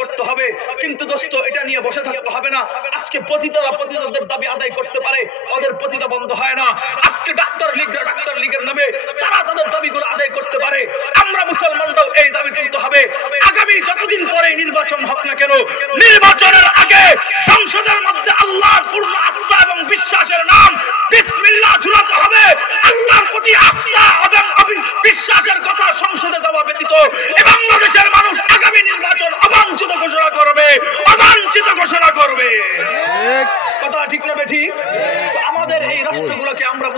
করতে হবে। কিন্তু দোস্ত, এটা নিয়ে বসে থাকতে হবে না। আজকে পতিতাদের দাবি আদায় করতে পারে, ওদের পতিতা বন্ধ হয় না। আজকে ডাক্তার লীগের নামে তারা তাদের দাবিগুলো আদায় করতে পারে। আমরা মুসলমানরাও এই দাবি তুলতে হবে। আগামী যতদিন পরে নির্বাচন হোক না কেন, নির্বাচনের আগে সংসদের মধ্যে আল্লাহর পূর্ণ আস্থা এবং বিশ্বাসের নাম বিসমিল্লাহ ঝুলাতে হবে। আল্লাহর প্রতি আস্থা এবং বিশ্বাসের কথা সংসদে দেওয়া ব্যতীত বাংলাদেশের মানুষ আগামী নির্বাচন অবাঞ্ছিত ঘোষণা করবে। কথা ঠিক না বেঠিক? আমাদের এই রাষ্ট্রগুলোকে আমরা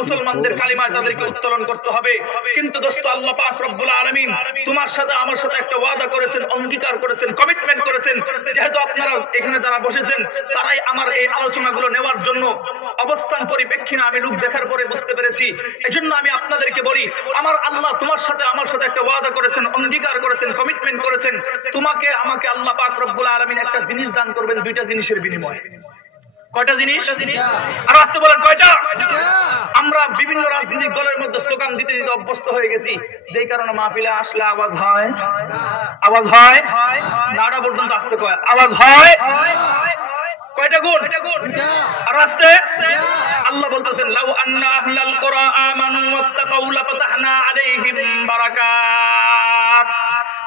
মুসলমানদের কালিমায় তাদেরকে উত্তোলন করতে হবে। কিন্তু দোস্ত, আল্লাহ পাক রব্বুল আলামিন তোমার সাথে আমার সাথে একটা ওয়াদা করেছেন, অঙ্গীকার করেছেন, কমিটমেন্ট করেছেন। যেহেতু আপনারা এখানে যারা বসেছেন তারাই আমার এই আলোচনাগুলো নেওয়ার জন্য অবস্থান পরিপ্রেক্ষী না আমি লোক দেখার পরে বুঝতে পেরেছি। এজন্য আমি আপনাদেরকে বলি, আমার আল্লাহ তোমার সাথে আমার সাথে একটা ওয়াদা করেছেন, অঙ্গীকার করেছেন, কমিটমেন্ট করেছেন। তোমাকে আমাকে আল্লাহ পাক রব্বুল আলামিন একটা জিনিস দান করবেন, দুইটা জিনিসের বিনিময়ে। কয়টা জিনিস? আর আসতে বলেন কয়টা? আমরা বিভিন্ন রাজনৈতিক দলের মধ্যে স্লোগান দিতে দিতে অভ্যস্ত হয়ে গেছি, যেই কারণে মাহফিলে আসলে আওয়াজ হয় নাড়া পর্যন্ত আসতে কয় আওয়াজ হয়। কয়টা গুণ? আর আসতে আল্লাহ বলতেছেন, লাউ আন্না আহলাল কুরআ আমানু ওয়াত্তাকাউ লাফাতাহনা আলাইহিম বারাকাত।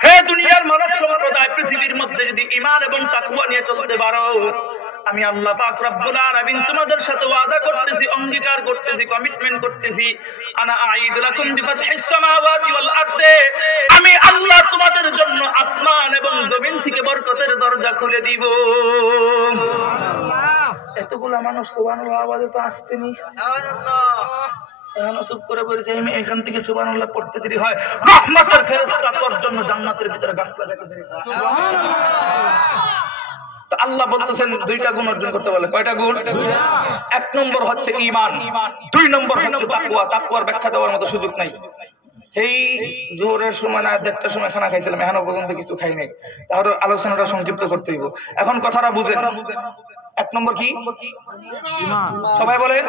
হে দুনিয়ার মানব সম্প্রদায়, পৃথিবীর মধ্যে যদি ঈমান এবং তাকওয়া নিয়ে চলতে পারো, আমি আল্লাহ পাক রব্বুল আলামিন তোমাদের সাথে ওয়াদা করতেছি, অঙ্গীকার করতেছি, কমিটমেন্ট করতেছি, আনা আঈদু লাকুম বিফাতহিস সামাওয়াতি ওয়াল আরদি, আমি আল্লাহ তোমাদের জন্য আসমান এবং জমিন থেকে বরকতের দরজা খুলে দিব। সুবহানাল্লাহ। এতগুলা মানুষ সুবহানাল্লাহ আওয়াজে তো আসতেনি। সুবহানাল্লাহ। চুপ করে বলেছে, এখান থেকে সুবহানাল্লাহ পড়তে দেরি হয়, রহমতের ফেরেশতা তোর জন্য জান্নাতের ভিতরে গাছ লাগাতে দেরি হয়। সুবহানাল্লাহ। আল্লাহ বলতেছেন দুইটা গুণ অর্জন করতে বলে। কয়টা গুণ? এক নম্বর হচ্ছে ঈমান, দুই নম্বর হচ্ছে তাকওয়া। তাকওয়ার ব্যাখ্যা দেওয়ার মতো সুযোগ নাই। এই জোহরের সময় না 1:30টার সময় খানা খাইছিলাম, এখনো পর্যন্ত কিছু খাই নাই। তাহলে আলোচনাটা সংক্ষিপ্ত করতে হইব। এখন কথাটা বুঝেন। এক নম্বর কি? ঈমান। সবাই বলেন।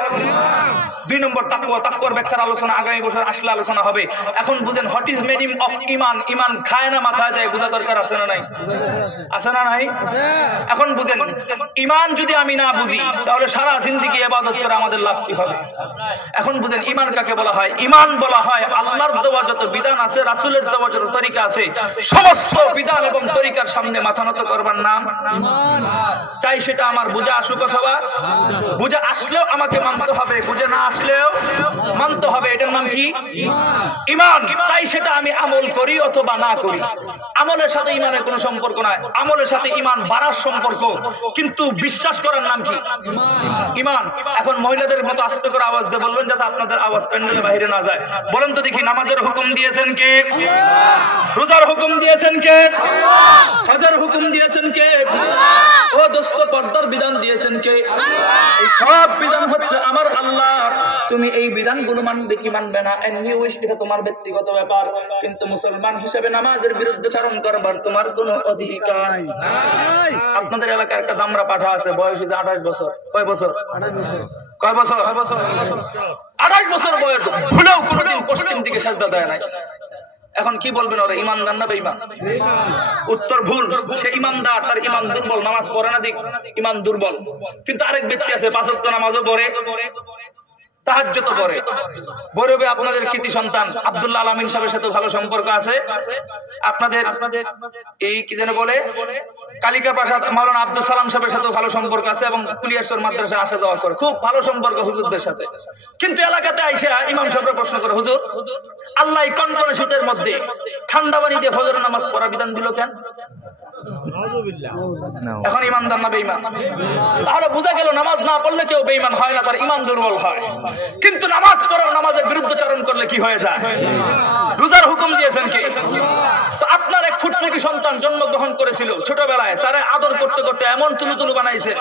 দুই নম্বর তাকওয়া। তাকওয়ার ব্যাখ্যার আলোচনা আগামী বছর আসলে আলোচনা হবে। এখন বুঝেন, হোয়াট ইজ মিনিং অফ ঈমান। ঈমান খায় না মাথায় যায়, বোঝা দরকার আছে না নাই? আছে না নাই? এখন বুঝেন, ঈমান যদি আমি না বুঝি তাহলে সারা জিন্দেগি ইবাদত করে আমাদের লাভ কি হবে? এখন বুঝেন, ঈমান কাকে বলা হয়? ঈমান বলা হয় আল্লাহর দেওয়া যত বিধান আছে, রাসূলের দেওয়া যত তরিকা আছে, সমস্ত বিধান এবং তরিকার সামনে মাথা নত করবার নাম ঈমান। চাই সেটা আমার বুঝা আসুক অথবা বুঝা আসলেও আমাকে মানতে হবে, বুঝে না আসলেও মানতে হবে। এটার নাম কি? ঈমান। চাই সেটা আমি আমল করি অথবা না করি। আমলের সাথে ঈমানের কোনো সম্পর্ক নাই, আমলের সাথে ঈমান বাড়ার সম্পর্ক। কিন্তু বিশ্বাস করার নাম কি? ঈমান। এখন মহিলাদের মতো আস্তে করে আওয়াজ দিয়ে বলবেন, যাতে আপনাদের আওয়াজ প্যান্ডেলের বাইরে না যায়। বলেন তো দেখি, নামাজের হুকুম দিয়েছেন কে? রোজার হুকুম দিয়েছেন কে? হজের হুকুম দিয়েছেন কে? ও দোস্ত, পর্দার বিধান দিয়েছেন কে? এই সব বিধান হচ্ছে আমার আল্লাহ। তুমি এই বিধানগুলো মানবে কি মানবে না, এটা তোমার ব্যক্তিগত ব্যাপার। কিন্তু মুসলমান হিসেবে নামাজের বিরুদ্ধে চারণ করবার তোমার কোনো অধিকার নাই। আপনাদের এলাকায় একটা দামরা পাঠা আছে, বয়স 28 বছর। কয় বছর? কয় বছর? 28 বছর বয়স, ভুলেও কোনোদিন পশ্চিম দিকে সাজদা দেয় নাই। এখন কি বলবেন, ওরা ইমানদার না বেঈমান? উত্তর ভুল। সে ইমানদার, তার ইমান দুর্বল, নামাজ পড়ে না, দিক ইমান দুর্বল। কিন্তু আরেক ব্যক্তি আছে, 5 ওয়াক্ত নামাজও পড়ে, তাহাজ্জুদও পড়ে। বৈরবে আপনাদের কৃতি সন্তান আব্দুল্লাহ আল আমিন সাহেবের সাথে ভালো সম্পর্ক আছে। আপনাদের এই কি যেন বলে, কালিকা প্রাসাদ মাওলানা আব্দুল সালাম সাহেবের সাথে ভালো সম্পর্ক আছে এবং কুলিয়ারচর মাদ্রাসায় আসা যাওয়া করে, খুব ভালো সম্পর্ক হুজুরদের সাথে। কিন্তু এলাকাতে আইসা ইমাম সাহেবরা প্রশ্ন করে, হুজুর আল্লাহ কনকনে শীতের মধ্যে ঠান্ডা পানি দিয়ে ফজরের নামাজ পড়া বিধান দিল কেন? এখন ইমানদার না বেঈমান? তাহলে বোঝা গেল, নামাজ না পড়লে কেউ বেঈমান হয় না, তার ইমান দুর্বল হয়। কিন্তু নামাজ পড়ার, নামাজের বিরুদ্ধাচরণ করলে কি হয়ে যায়? রোজার হুকুম দিয়েছেন কে? তো আপনার এক ফুটফুটি সন্তান জন্মগ্রহণ করেছিল ছোটবেলায়, তারা আদর করতে করতে এমন তুলু বানাইছে,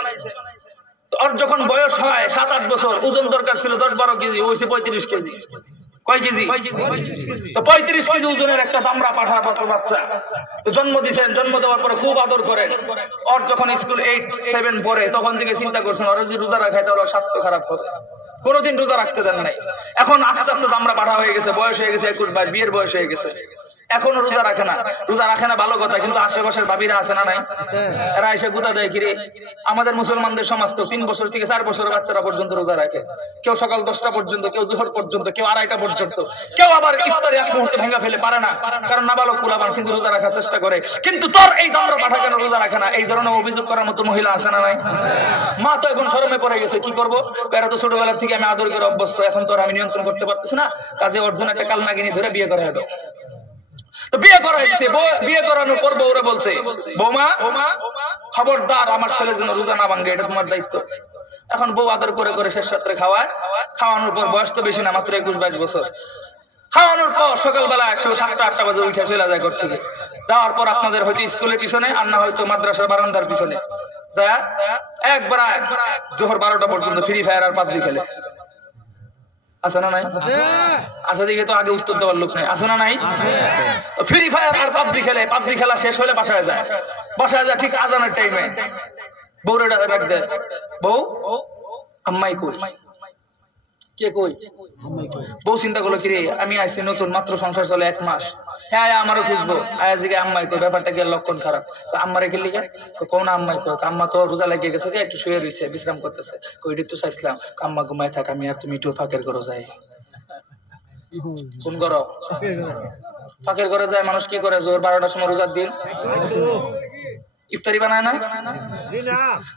ওর যখন বয়স হয় 7-8 বছর, ওজন দরকার ছিল 10-12 কেজি, হয়েছে 35 কেজি। কয় কেজি? তো 35 কেজি ওজনের একটা দামরা পাঠা বাচ্চা তো জন্ম দিয়েছেন। জন্ম দেওয়ার পরে খুব আদর করেন। ওর যখন স্কুল 8-7 পড়ে, তখন থেকে চিন্তা করছেন ওরা যদি রোজা রাখায় তাহলে ওর স্বাস্থ্য খারাপ হবে। কোনোদিন রোজা রাখতে দেন নাই। এখন আস্তে আস্তে দামরা পাঠা হয়ে গেছে, বয়স হয়ে গেছে 21-22, বিয়ের বয়স হয়ে গেছে। এখনো রোজা রাখে না। রোজা রাখে না ভালো কথা, কিন্তু আশেপাশের ভাবিরা আছে না নাই, এরা এসে গুতা দেয় কিরে। আমাদের মুসলমানদের সমাজ তো 3 বছর থেকে 4 বছরের বাচ্চারা পর্যন্ত রোজা রাখে, কেউ সকাল 10টা পর্যন্ত, কেউ দুপুর পর্যন্ত, কেউ 2:30টা পর্যন্ত, কেউ আবার ইফতারি এক মুহূর্তে ভেঙে ফেলে পারে না, কারণ নাবালক কুলাবান কিন্তু রোজা রাখার চেষ্টা করে। কিন্তু তোর এই দণ্ড পাঠা কেন রোজা রাখে না? এই ধরনের অভিযোগ করার মতো মহিলা আছে না নাই? মা তো এখন শরমে পড়ে গেছে, কি করবো, এরা তো ছোটবেলা থেকে আমি আদর করে অভ্যস্ত, এখন তো আমি নিয়ন্ত্রণ করতে পারতেছি না, কাজে অর্জুন একটা কালনাগিনী ধরে বিয়ে করা হলো। তো বিয়ে করা হয়েছে, বিয়ে করানোর পর বউরে বলছে, বৌমা খবরদার আমার ছেলের জন্য রোজা না ভাঙে, এটা তোমার দায়িত্ব। এখন বউ আদর করে করে শেষ রাত্রে খাওয়ায়, খাওয়ানোর পর বয়স তো বেশি না, মাত্র 21-22 বছর। খাওয়ানোর পর সকালবেলা 7টা-8টা বাজে উঠে চলে যায় ঘর থেকে। যাওয়ার পর আপনাদের হয়তো স্কুলের পিছনে, আর না হয়তো মাদ্রাসার বারান্দার পিছনে যায় একবার জোহর 12টা পর্যন্ত ফ্রি ফায়ার আর পাবজি খেলে। আছে না নাই? আচ্ছা দিকে তো আগে উত্তর দেওয়ার লোক নাই, আছে না নাই? ফ্রি ফায়ার আর পাবজি খেলে, পাবজি খেলা শেষ হলে বাসায় যায়, বাসায় যায় ঠিক আজানের টাইমে বউরে ডাক দেয়, বউ আম্মাই কই? কে কই? বউ চিন্তা করলো কিরে আমি আসছি নতুন, মাত্র সংসার চলে 1 মাস, হ্যাঁ আমারও খুঁজবো, আয়াজিকে আম্মাই কই, ব্যাপারটা কি লক্ষণ খারাপ? তো আম্মারে কি লিখে কোন আম্মাই কই? আম্মা তো রোজা লাগিয়ে গেছে, একটু শুয়ে রয়েছে, বিশ্রাম করতেছে। কইটি তো চাইছিলাম আম্মা ঘুমায় থাক, আমি আর তুমি একটু ফাঁকের ঘরে যাই। কোন ঘর? ফাঁকের ঘরে যায় মানুষ কি করে? জোর 12টার সময় রোজার দিন ইফতারি বানায় না,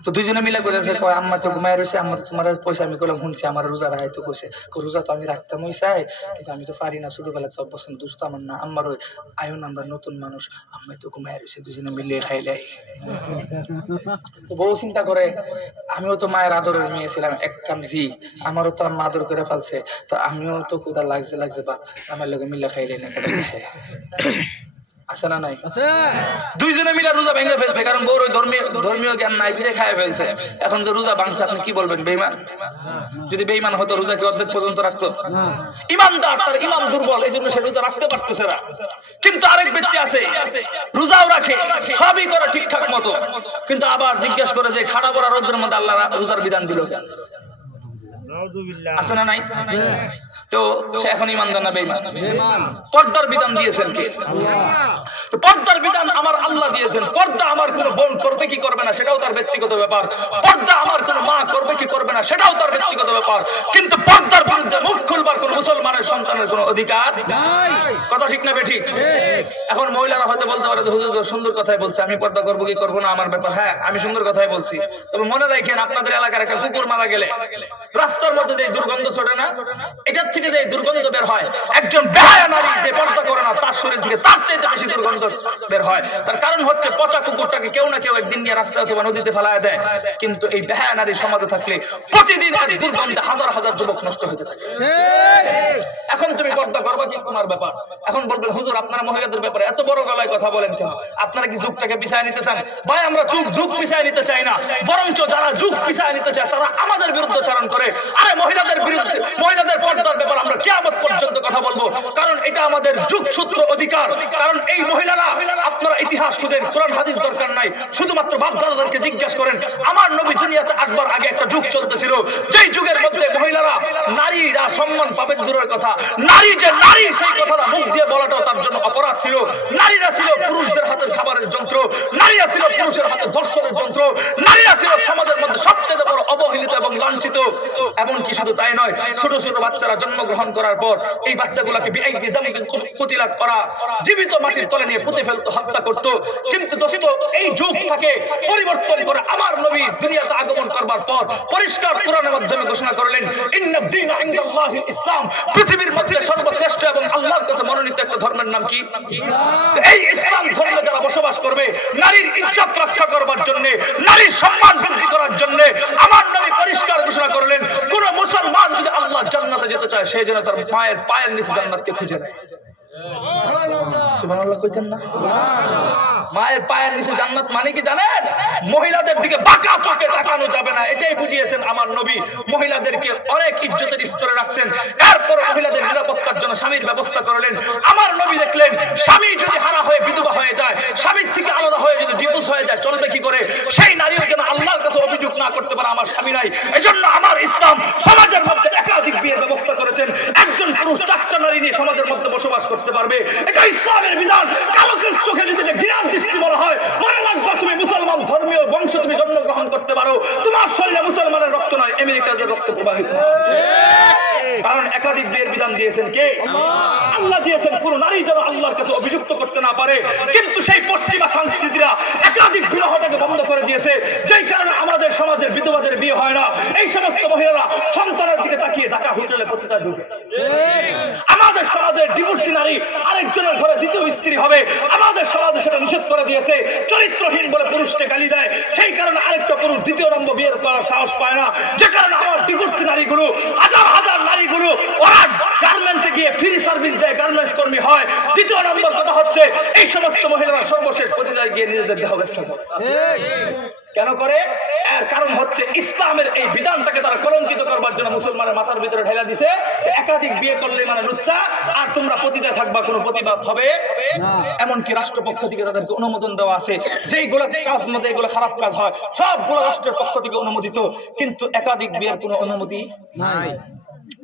তো দুইজনে মিলে করেছে, কয় আম্মা তো ঘুমায় রয়েছে, আম্মা তো তোমার পয়সা। আমি কইলাম শুনছি আমার রোজা রায় তো কইছে, রোজা তো আমি রাখতাম ওই চাই, কিন্তু আমি তো পারি না, ছোটবেলা তো অভ্যস্ত, দুষ্ট আমার না। আম্মার ওই আয়ন আমরা নতুন মানুষ, আম্মাই তো ঘুমায় রয়েছে, দুজনে মিলিয়ে খাইলে। তো বউ চিন্তা করে আমিও তো মায়ের আদরের মেয়ে ছিলাম, এক কাম জি, আমারও তো আম্মা আদর করে ফেলছে, তো আমিও তো কোথা লাগছে বা আমার লোকে মিলে খাইলে না। আছে না নাই? দুইজনে মিলে রোজা ভেঙে ফেলছে, কারণ বউর ওই ধর্মীয় জ্ঞান নাই, ফিরে খায় ফেলছে। এখন যে রোজা ভাঙছে আপনি কি বলবেন? বেঈমান। যদি বেঈমান হতো রোজা কি অর্ধেক পর্যন্ত রাখতো? ইমানদার, তার ইমান দুর্বল, এই জন্য সে রোজা রাখতে পারতেছে না। কিন্তু আরেক ব্যক্তি আছে রোজাও রাখে, সবই করে ঠিকঠাক মতো, কিন্তু আবার জিজ্ঞেস করে যে খাড়া পড়া রোদের মধ্যে আল্লাহ রোজার বিধান দিল কেন? আছে না নাই? তো সে এখন ইমানদার না বেঈমান? পর্দার বিধান দিয়েছেন কে? তো পর্দার বিধান আমার আল্লাহ দিয়েছেন। পর্দা আমার কোন বোন করবে কি করবে না সেটাও তার ব্যক্তিগত ব্যাপার, পর্দা আমার কোন মা করবে কি করবে না সেটাও তার ব্যক্তিগত ব্যাপার, কিন্তু পর্দার বিরুদ্ধে মুখ খুলবার কোন মুসলমানের সন্তানের কোন অধিকার নাই। কথা ঠিক না বেঠিক? এখন মহিলারা হয়তো বলতে পারে হুজুর সুন্দর কথাই বলছে, আমি পর্দা করবো কি করবো না আমার ব্যাপার। হ্যাঁ আমি সুন্দর কথাই বলছি, তবে মনে রাখেন আপনাদের এলাকার একটা কুকুর মারা গেলে রাস্তার মধ্যে যে দুর্গন্ধ ছড়ে না, এটার থেকে যে দুর্গন্ধ বের হয়, একজন বেহায়া নারী যে পর্দা করে না তার শরীর থেকে তার চাইতে বেশি দুর্গন্ধ বের হয়। তার কারণ হচ্ছে পচা কুকুরটাকে কেউ না কেউ একদিন নিয়ে রাস্তায় অথবা নদীতে ফেলায় দেয়, কিন্তু এই বেহায়া নারী সমাজে থাকলে প্রতিদিন এক দুর্গন্ধে হাজার হাজার যুবক নষ্ট হতে থাকে। এখন তুমি পর্দা করবা কি তোমার ব্যাপার। এখন বলবেন হুজুর আপনারা মহিলাদের ব্যাপারে এত বড় গলায় কথা বলেন কেন? আপনারা কি যুগটাকে পিছায় নিতে চান? ভাই আমরা যুগ পিছায় নিতে চাই না, বরঞ্চ যারা যুগ পিছায় নিতে চায় তারা আমাদের বিরুদ্ধে চারণ করে। আরে মহিলাদের বিরুদ্ধে, মহিলাদের পর্দার ব্যাপার আমরা কিয়ামত পর্যন্ত কথা বলবো, কারণ এটা আমাদের যুগসূত্র অধিকার। কারণ এই মহিলারা, আপনারা ইতিহাস খুঁজেন, কোরআন হাদিস দরকার নাই, শুধুমাত্র বাপ-দাদাদেরকে জিজ্ঞাসা করেন। আমার নবী দুনিয়াতে আসবার আগে একটা যুগ চলতেছিল, যেই যুগের মধ্যে মহিলারা, নারীরা সম্মান পাবেন দূরের কথা, নারী যে নারী সেই কথাটা মুখ দিয়ে বলাটাও তার জন্য অপরাধ ছিল। নারীরা ছিল পুরুষদের হাতের খাবারের যন্ত্র, নারীরা ছিল পুরুষের হাতে ধর্ষণের যন্ত্র, নারীরা ছিল সমাজের মধ্যে সবচেয়ে বড় অবহেলিত এবং লাঞ্ছিত। এমনকি শুধু তাই নয়, ছোট ছোট বাচ্চারা জন্মগ্রহণ করার পর এই বাচ্চাগুলোকে কতিলাত করা, জীবিত মাটির তলে নিয়ে পুঁতে ফেলতো, হত্যা করত। কিন্তু দোস্ত এই যুগটাকে পরিবর্তন করে আমার নবী দুনিয়াতে আগমন করবার পর পরিষ্কার কোরআনের মাধ্যমে ঘোষণা করলেন ইন্নাদ দীনা ইনদাল্লাহিল ইসলাম, পৃথিবীর মধ্যে সর্বশ্রেষ্ঠ এবং আল্লাহর কাছে মনোনীত একটা ধর্মের নাম কি? এই ইসলাম ধর্মে যারা বসবাস করবে, নারীর ইজ্জত রক্ষা করবার জন্য, নারীর সম্মান বৃদ্ধি করার জন্য আমার নবী পরিষ্কার ঘোষণা করলেন কোন মুসলমান যদি আল্লাহ জান্নাতে যেতে চায় সে যেন তার মায়ের পায়ের নিচে জান্নাতকে খুঁজে নেয়। সুবহানাল্লাহ কইতেন না? মায়ের পায়ের নিচে জান্নাত মানে কি জানেন? মহিলাদের দিকে বাঁকা চোখে তাকানো যাবে না, এটাই বুঝিয়েছেন আমার নবী। মহিলাদেরকে অনেক ইজ্জতের স্তরে রাখছেন, এরপর মহিলাদের নিরাপত্তার জন্য স্বামীর ব্যবস্থা করলেন। আমার নবী দেখলেন স্বামী যদি হারা হয়ে বিধবা হয়ে যায়, স্বামীর থেকে আলাদা হয়ে যদি ডিভোর্স হয়ে যায়, চলবে কি করে? সেই নারীও যেন আল্লাহর কাছে অভিযোগ না করতে পারে আমার স্বামী নাই। এজন্য আমার ইসলাম সমাজের মধ্যে একাধিক বিয়ের ব্যবস্থা করেছেন। একজন পুরুষ 4টা নারী নিয়ে সমাজের মধ্যে বসবাস করতে পারবে। এটা ইসলামের বিধান। কালোকের চোখে যদি ঘৃণার দৃষ্টি বলা হয়, মনে রাখবা তুমি মুসলমান ধর্মীয় বংশ তুমি জন্মগ্রহণ করতে পারো, তোমার শরীরে মুসলমানের রক্ত নয়, আমেরিকার রক্ত প্রবাহিত। কারণ একাধিক বিয়ের বিধান দিয়েছেন কে? আল্লাহ দিয়েছেন। কোন নারী যেন আল্লাহর কাছে অভিযুক্ত করতে না পারে। কিন্তু সেই পশ্চিমা সংস্কৃতিরা একাধিক বিবাহটাকে বন্ধ করে দিয়েছে, যেই কারণে আমাদের সমাজের বিধবাদের বিয়ে হয় না। এই সমস্ত মহিলারা সন্তানের দিকে তাকিয়ে ঢাকা হোটেলে পতিতায় ঢুকে। আমাদের সমাজের ডিভোর্সি নারী আরেকজনের ঘরে দ্বিতীয় স্ত্রী হবে। আমাদের সমাজে সেটা নিষেধ করে দিয়েছে। চরিত্রহীন বলে পুরুষকে গালি দেয়, সেই কারণে আরেকটা পুরুষ দ্বিতীয় নম্বর বিয়ের করার সাহস পায় না। যে কারণে আমার ডিভোর্সি নারীগুলো, হাজার হাজার নারীগুলো ওরা গার্মেন্টসে গিয়ে ফ্রি সার্ভিস দেয়, গার্মেন্টস কর্মী হয়। দ্বিতীয় নম্বর কথা হচ্ছে এই সমস্ত মহিলারা সর্বশেষ পতিতায় গিয়ে নিজেদের দেহ ব্যবসা করে। কেন করে? এর কারণ হচ্ছে ইসলামের এই বিধানটাকে তারা কলঙ্কিত করবার জন্য মুসলমানের মাথার ভিতরে ঢেলা দিছে। একাধিক বিয়ে করলে মানে লুচ্চা, আর তোমরা পতিতায় থাকবা, কোনো প্রতিবাদ হবে না। এমনকি রাষ্ট্রপক্ষ থেকে তাদেরকে অনুমোদন দেওয়া আছে। যেইগুলো কাজ মধ্যে এগুলো খারাপ কাজ হয় সবগুলো রাষ্ট্রের পক্ষ থেকে অনুমোদিত, কিন্তু একাধিক বিয়ের কোনো অনুমতি নাই।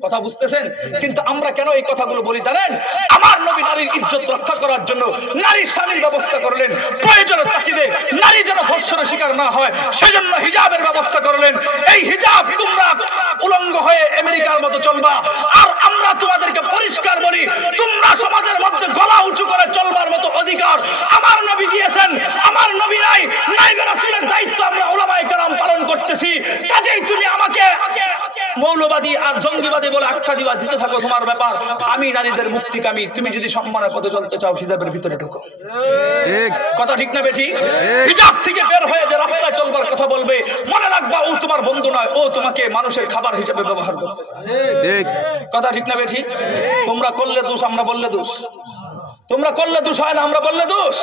কথা বুঝতেছেন? কিন্তু আমরা কেন এই কথাগুলো বলি জানেন? আমার নবী নারীর ইজ্জত রক্ষা করার জন্য নারী স্বামীর ব্যবস্থা করলেন। প্রয়োজনে তাকিদে নারী যেন ধর্ষণের শিকার না হয় সেজন্য হিজাবের ব্যবস্থা করলেন। এই হিজাব তোমরা উলঙ্গ হয়ে আমেরিকার মতো চলবা, আর আমরা তোমাদেরকে পরিষ্কার বলি, তোমরা সমাজের মধ্যে গলা উঁচু করে চলবার মতো অধিকার আমার নবী দিয়েছেন। আমার নবী নাই, নাইবে রাসূলের দায়িত্ব আমরা উলামায়ে কেরাম পালন করতেছি। কাজেই তুমি আমাকে মৌলবাদী আর জঙ্গিবাদী বলে আখ্যা দিবা, দিতে থাকো, তোমার ব্যাপার। আমি নারীদের মুক্তিকামী। তুমি যদি সম্মানের পথে চলতে চাও হিজাবের ভিতরে ঢুকো। কথা ঠিক না বেঠিক? হিজাব থেকে বের হয়ে যে রাস্তায় চলবার কথা বলবে, মনে রাখবা ও তোমার বন্ধু নয়, ও তোমাকে মানুষের খাবার হিসেবে ব্যবহার করতে চায়। কথা ঠিক না বেঠিক? তোমরা করলে দোষ, আমরা বললে দোষ। তোমরা করলে দোষ হয় না, আমরা বললে দোষ।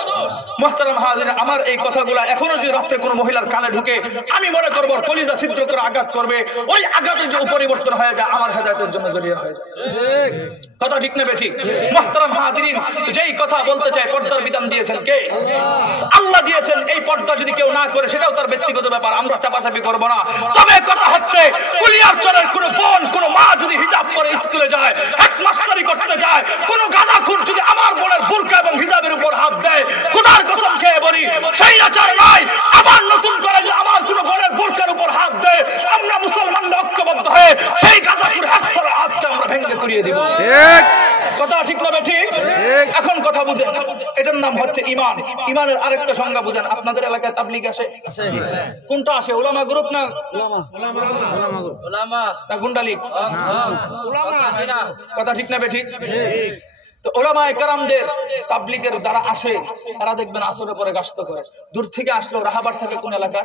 মুহতারাম হাজির, আমার এই কথাগুলো এখনো যদি রাত্রে কোনো মহিলার কানে ঢুকে, আমি মনে করব কলিজা ছিদ্র করে আঘাত করবে। ওই আঘাতের যে পরিবর্তন হয়ে যায় আমার হেদায়েতের জন্য জড়িয়ে হয়ে যায়। কথা ঠিক না বেঠিক? মুহতারাম হাজিরিন, যেই কথা বলতে চাই, পর্দার বিধান দিয়েছেন কে? আল্লাহ দিয়েছেন। এই পর্দা যদি কেউ না করে সেটাও তার ব্যক্তিগত ব্যাপার, আমরা চাপাচাপি করব না। তবে কথা হচ্ছে কুলিয়ার চরের কোনো বোন, কোনো মা যদি হিজাব পরে স্কুলে যায়, হেডমাস্টারি করতে যায়, কোনো গাঁজাখুর যদি আমার বুরকা এবং হিজাবের উপর হাত দেয়, খোদার কসম খেয়ে বলি সেই আচার নাই। আবার নতুন করে যে আমার কোন বোনের বুরকার উপর হাত দেয়, আমরা মুসলমানরা ঐক্যবদ্ধ হয়ে সেই গাঁজাখুর হাতটা আমরা ভেঙে করিয়ে দিব। ঠিক কথা ঠিক না ঠিক? এখন কথা বুঝেন, এটার নাম হচ্ছে ইমান। ইমানের আরেকটা সংজ্ঞা বুঝেন। আপনাদের এলাকায় তাবলীগ আসে? কোনটা আসে? উলামা গ্রুপ না গুন্ডালিগ? কথা ঠিক না ঠিক? তো উলামায়ে কেরামদের তাবলীগের যারা আসে তারা দেখবেন আসরের পরে গাস্ত করে। দূর থেকে আসলো, রাহাবার থেকে কোন এলাকা?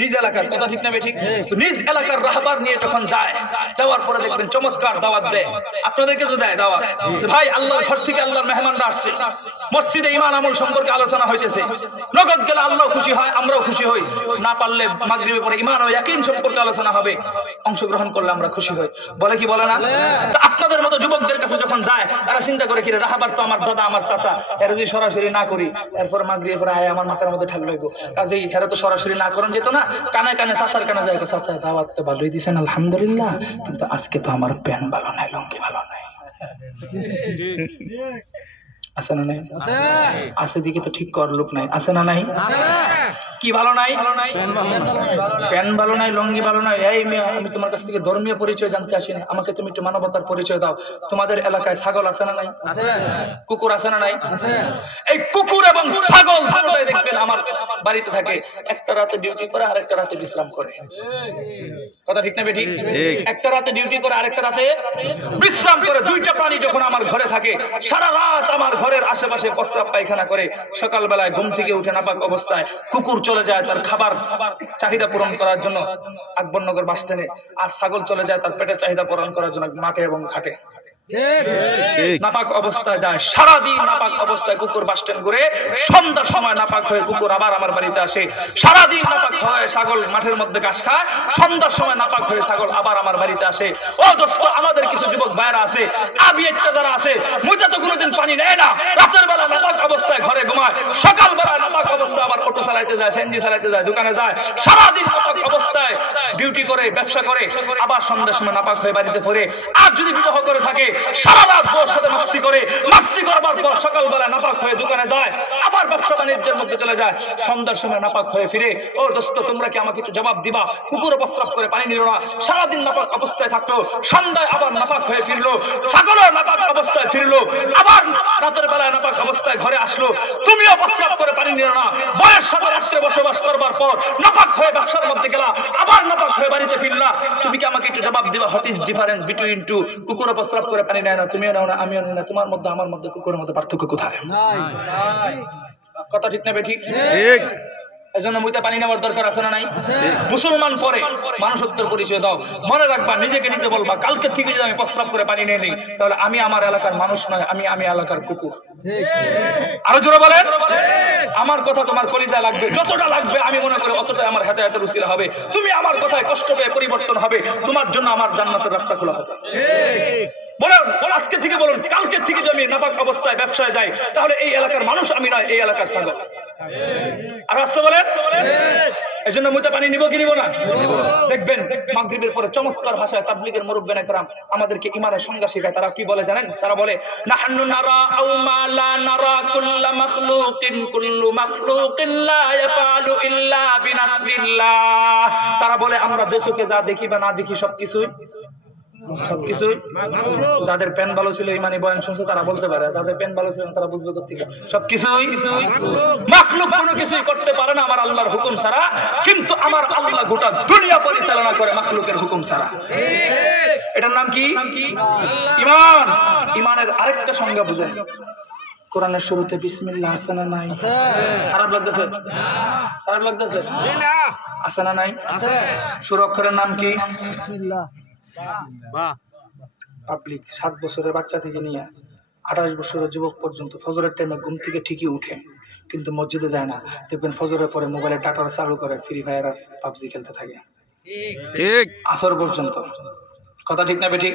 নিজ এলাকার। কথা ঠিক না ঠিক? তো নিজ এলাকার রাহাবার নিয়ে যখন যায়, যাওয়ার পরে দেখবেন চমৎকার দাওয়াত দেয়। আপনাদেরকে তো দেয় দাওয়াত, ভাই আল্লাহর ঘর থেকে আল্লাহর মেহমানরা আসছে, মসজিদে ঈমান আমল সম্পর্কে আলোচনা হইতেছে। নগদ গেলে আল্লাহ খুশি হয়, আমরাও খুশি হই। না পারলে মাগরিবের পরে ঈমান ও ইয়াকিন সম্পর্কে আলোচনা হবে, অংশগ্রহণ করলে আমরা খুশি হই। বলে কি বলে না? তো আপনাদের মতো যুবকদের কাছে যখন যায়, তারা চিন্তা করে, কিরে রাহাবার তো আমার দাদা, আমার চাচা, এর যদি সরাসরি না করি, এরপর মাগরিবের পরে আয় আমার মাথার মধ্যে ঠাক লইব। কাজেই হেরা তো সরাসরি না করেন যেত না, কানে কানে চাচার কানে যায়, চাচা দাওয়াত তো ভালোই দিছেন আলহামদুলিল্লাহ, কিন্তু আজকে তো আমার প্যান্ট ভালো নাই, লঙ্গি ভালো নাই। আছে না নাই? আছে দিকে তো ঠিক কর লোক নাই। আছে না নাই? কি ভালো নাই? প্যান ভালো নাই, লঙ্গি ভালো নাই। এই মেয়ে, আমি তোমার কাছ থেকে ধর্মীয় পরিচয় জানতে আসিনি, আমাকে তুমি একটু মানবতার পরিচয় দাও। তোমাদের এলাকায় ছাগল আছে না নাই? কুকুর আছে না নাই? এই কুকুর এবং ছাগল দুটোই দেখবেন আমার বাড়িতে থাকে। একটা রাতে ডিউটি করে, আরেকটা রাতে বিশ্রাম করে। কথা ঠিক না বেঠিক? একটা রাতে ডিউটি করে, আরেকটা রাতে বিশ্রাম করে। দুইটা প্রাণী যখন আমার ঘরে থাকে, সারা রাত আমার ঘরের আশেপাশে প্রস্রাব পায়খানা করে, সকালবেলায় ঘুম থেকে উঠে নাপাক অবস্থায় কুকুর চলে যায় তার খাবার চাহিদা পূরণ করার জন্য আকবরনগর বাস স্ট্যান্ডে, আর ছাগল চলে যায় তার পেটের চাহিদা পূরণ করার জন্য মাঠে এবং ঘাটে। নাপাক অবস্থায় যায়, সারাদিন নাপাক অবস্থায় কুকুর বাস স্ট্যান্ড ঘুরে, সন্ধ্যার সময় নাপাক হয়ে কুকুর আবার আমার বাড়িতে আসে। সারাদিন নাপাক হয়ে ছাগল মাঠের মধ্যে ঘাস খায়, সন্ধ্যার সময় নাপাক হয়ে ছাগল আবার আমার বাড়িতে আসে। ও দোস্ত, আমাদের কিছু যুবক ভাইরা আছে, আবিয়েটা যারা আছে, মুজা তো কোনোদিন পানি নেয় না, রাতের বেলা নাপাক অবস্থায় ঘরে ঘুমায়, সকালবেলা নাপাক অবস্থায় আবার অটো চালাইতে যায়, সেনজি চালাইতে যায়, দোকানে যায়, সারাদিন নাপাক অবস্থায় ডিউটি করে, ব্যবসা করে, আবার সন্ধ্যার সময় নাপাক হয়ে বাড়িতে ফিরে। আর যদি বিবাহ করে থাকে সারা রাত বউর সাথে মাস্তি করে, মাস্তি করবার পর সকালবেলা নাপাক হয়ে দোকানে যায়, আবার ব্যবসা বাণিজ্যের মধ্যে চলে যায়, সন্ধ্যার সময় নাপাক হয়ে ফিরে। ও দোস্ত, তোমরা কি আমাকে একটু জবাব দিবা? কুকুর প্রস্রাব করে পানি নিল না, সারাদিন নাপাক অবস্থায় থাকলো, সন্ধ্যায় আবার নাপাক হয়ে ফিরলো, ছাগলও নাপাক অবস্থায় ফিরলো, আবার রাতের বেলায় নাপাক অবস্থায় ঘরে আসলো, তুমিও প্রস্রাব করে পানি নিল না, বয়ের সাথে রাত্রে বসবাস করবার পর নাপাক হয়ে ব্যবসার মধ্যে গেলা, আবার নাপাক হয়ে বাড়িতে ফিরলা, তুমি কি আমাকে একটু জবাব দিবা? What is difference between two? কুকুর প্রস্রাব করে পানি নেয় না, তুমিও নাও না, আমিও নিই না, তোমার মধ্যে আমার মধ্যে কুকুরের মধ্যে পার্থক্য কোথায়? কথা ঠিক না বে ঠিক? এজন্য মুইতে পানি নেওয়ার দরকার আছে না নাই? মুসলমান পরে মানুষত্বের পরিচয় দাও। মনে রাখবা, নিজেকে নিজে বলবা, কালকে থেকে যদি আমি প্রস্রাব করে পানি নিয়ে নিই, তাহলে আমি আমার এলাকার মানুষ নয়, আমি এলাকার কুকুর। আরো জোরে বলেন। আমার কথা তোমার কলিজায় লাগবে, যতটা লাগবে আমি মনে করি অতটাই আমার হেদায়েতের উসিলা হবে। তুমি আমার কথায় কষ্ট পেয়ে পরিবর্তন হবে, তোমার জন্য আমার জান্নাতের রাস্তা খোলা হবে। বলুন, আজকে থেকে বলুন, কালকে থেকে যদি আমি নাপাক অবস্থায় ব্যবসায় যাই, তাহলে এই এলাকার মানুষ আমি নয়, এই এলাকার ছাগল। আর রাস্তা বলেন, এই জন্য মুইতে পানি নিব কি নিব না? দেখবেন মাগরিবের পরে চমৎকার ভাষায় তাবলীগের মুরব্বিনে কেরাম আমাদেরকে ঈমানের সংজ্ঞা শেখায়। তারা কি বলে জানেন? তারা বলে, নাহনু নারা আও মা লা নারা কুল্লু মাখলুকিন কুল্লু মাখলুকিন লা ইয়াফআলু ইল্লা বিনাসবিল্লাহ। তারা বলে, আমরা দেশকে যা দেখি বা না দেখি সবকিছুই যাদের পেন ভালো ছিল, ইমানি বয়ান শুনছে তারা বলতে পারে, যাদের পেন ভালো ছিল তারা বুঝবে কোথেকে সবকিছুই মাখলুক কোনো কিছুই করতে পারে না আমার আল্লাহর হুকুম ছাড়া। কিন্তু আমার আল্লাহ গোটা দুনিয়া পরিচালনা করে মাখলুকের হুকুম ছাড়া। এটার নাম কি? ঈমান। ঈমানের আরেকটা সংজ্ঞা বুঝেন, কোরআনের শুরুতে বিসমিল্লাহ আছে না নাই? খারাপ লাগতেছে? খারাপ লাগতেছে? আছে না নাই? শুরু অক্ষরের নাম কি? বিসমিল্লাহ। পাবলিক 7 বছরের বাচ্চা থেকে নিয়ে 28 বছরের যুবক পর্যন্ত ফজরের টাইমে ঘুম থেকে ঠিকই উঠে, কিন্তু মসজিদে যায় না। দেখবেন ফজরের পরে মোবাইলে ডাটা চালু করে ফ্রি ফায়ার আর পাবজি খেলতে থাকে ঠিক আসর পর্যন্ত। কথা ঠিক না বেঠিক?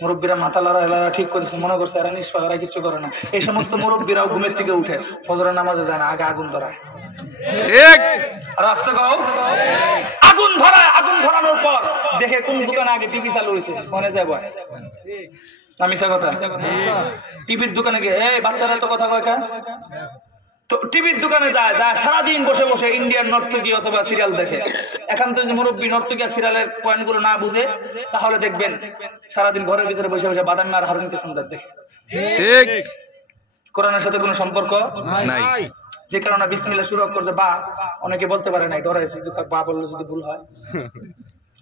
মুরব্বীরা মাথা লড়া ঠিক করেছে, মনে করছে এরা নিষ্পাপ, এরা কিছু করে না। এই সমস্ত মুরব্বীরাও ঘুমের থেকে উঠে ফজরের নামাজে যায় না, আগে আগুন ধরায়। রাস্তা গাও আগুন ধরায়, আগুন ধরানোর পর দেখে কোন দোকানে আগে টিভি চালু হয়েছে, মনে যায় বয় না মিশা কথা? টিভির দোকানে গিয়ে এই বাচ্চারা তো কথা কয়, তো টিভির দোকানে যায়, সারাদিন বসে বসে ইন্ডিয়ান নর্তকী অথবা সিরিয়াল দেখে। এখন তো যে মুরব্বী নর্তকী সিরিয়ালের পয়েন্ট গুলো না বুঝে, তাহলে দেখবেন সারাদিন ঘরের ভিতরে বসে বসে বাদামি আর হারুন পেছনদার দেখে। ঠিক, কোরআনের সাথে কোনো সম্পর্ক নাই। যে কারণে বিসমিল্লাহ শুরু করছে, বা অনেকে বলতে পারে নাই, ডরে যদি বা বললে যদি ভুল হয়।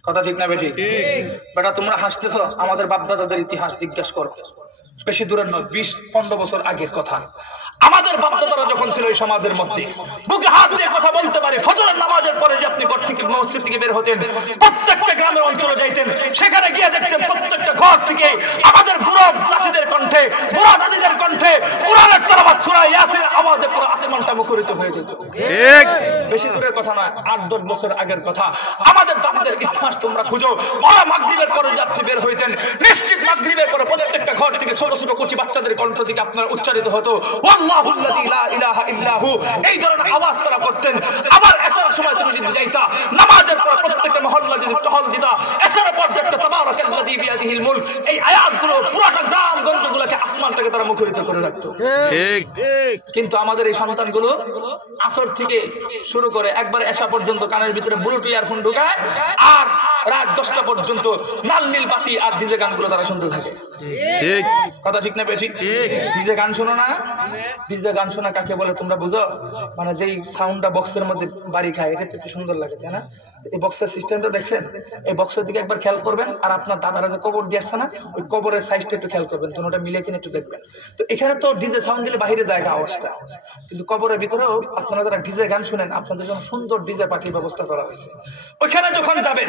কথা ঠিক না বেঠিক? বেটা তোমরা হাসতেছো, আমাদের বাপদাদাদের ইতিহাস জিজ্ঞাসা করো, বেশি দূরের নয়, 20-15 বছর আগের কথা। আমাদের বাপদাদারা যখন ছিল এই সমাজের মধ্যে, বুকে হাত দিয়ে কথা বলতে পারে, ফজরের নামাজের পরে যে আপনি ঘর থেকে মসজিদ থেকে বের হতেন, প্রত্যেকটা গ্রামের অঞ্চলে যাইতেন, সেখানে গিয়ে দেখতেন প্রত্যেকটা ঘর থেকে আমাদের বুড়ো চাচিদের কণ্ঠে, বুড়ো দাদিদের কণ্ঠে কোরআনের তেলাওয়াত সূরা ইয়াসিন আওয়াজে পুরো আসমানটা মুখরিত হয়ে যেত। ঠিক, বেশি দূরের কথা না, 8-10 বছর আগের কথা। আমাদের দাদাদের ইতিহাস তোমরা খুঁজো, ওরা মাগরিবের পরে যে আপনি বের হইতেন, নিশ্চিত মাগরিবের পরে প্রত্যেকটা ঘর থেকে ছোট ছোট কচি বাচ্চাদের কণ্ঠ থেকে আপনার উচ্চারিত হতো আল্লাহুল্লাযী লা ইলাহা ইল্লাহু, এই ধরনের আওয়াজ তারা করতেন। আবার এশার সময় তুমি যদি যাইতা, নামাজের পর প্রত্যেকটা মহল্লা যদি টহল দিতা, এশার পর একটা তাবারাকাল্লাযী বিয়াদিহিল মুলক, এই আয়াতগুলো পুরোটা গ্রামগঞ্জগুলোকে আসমানটাকে তারা মুখরিত করে রাখতো। ঠিক ঠিক। কিন্তু আমাদের এই সন্তানগুলো আসর থেকে শুরু করে একবার এশা পর্যন্ত কানের ভিতরে ব্লুটুথ ইয়ারফোন ঢুকায়, আর রাত 10টা পর্যন্ত লাল নীল বাতি আর ডিজে গানগুলো তারা শুনতে থাকে। ঠিক, কথা ঠিক না বেঠিক? ডিজে গান শোনো না? ডিজে গান শোনা কাকে বলে তোমরা বুঝো? মানে যেই সাউন্ডটা বক্সের মধ্যে বাড়ি খায়, এটা একটু সুন্দর লাগে, তাই না? এই বক্সের সিস্টেমটা দেখছেন? এই বক্সের দিকে একবার খেয়াল করবেন, আর আপনার দাদারা যে কবর দিয়ে আসছে না, ওই কবরের সাইজটা একটু খেয়াল করবেন, তো ওটা মিলে কিনা একটু দেখবেন। তো এখানে তো ডিজে সাউন্ড দিলে বাইরে জায়গা আওয়াজটা, কিন্তু কবরের ভিতরেও আপনারা যারা ডিজে গান শুনেন, আপনাদের জন্য সুন্দর ডিজে পার্টির ব্যবস্থা করা হয়েছে। ওইখানে যখন যাবেন,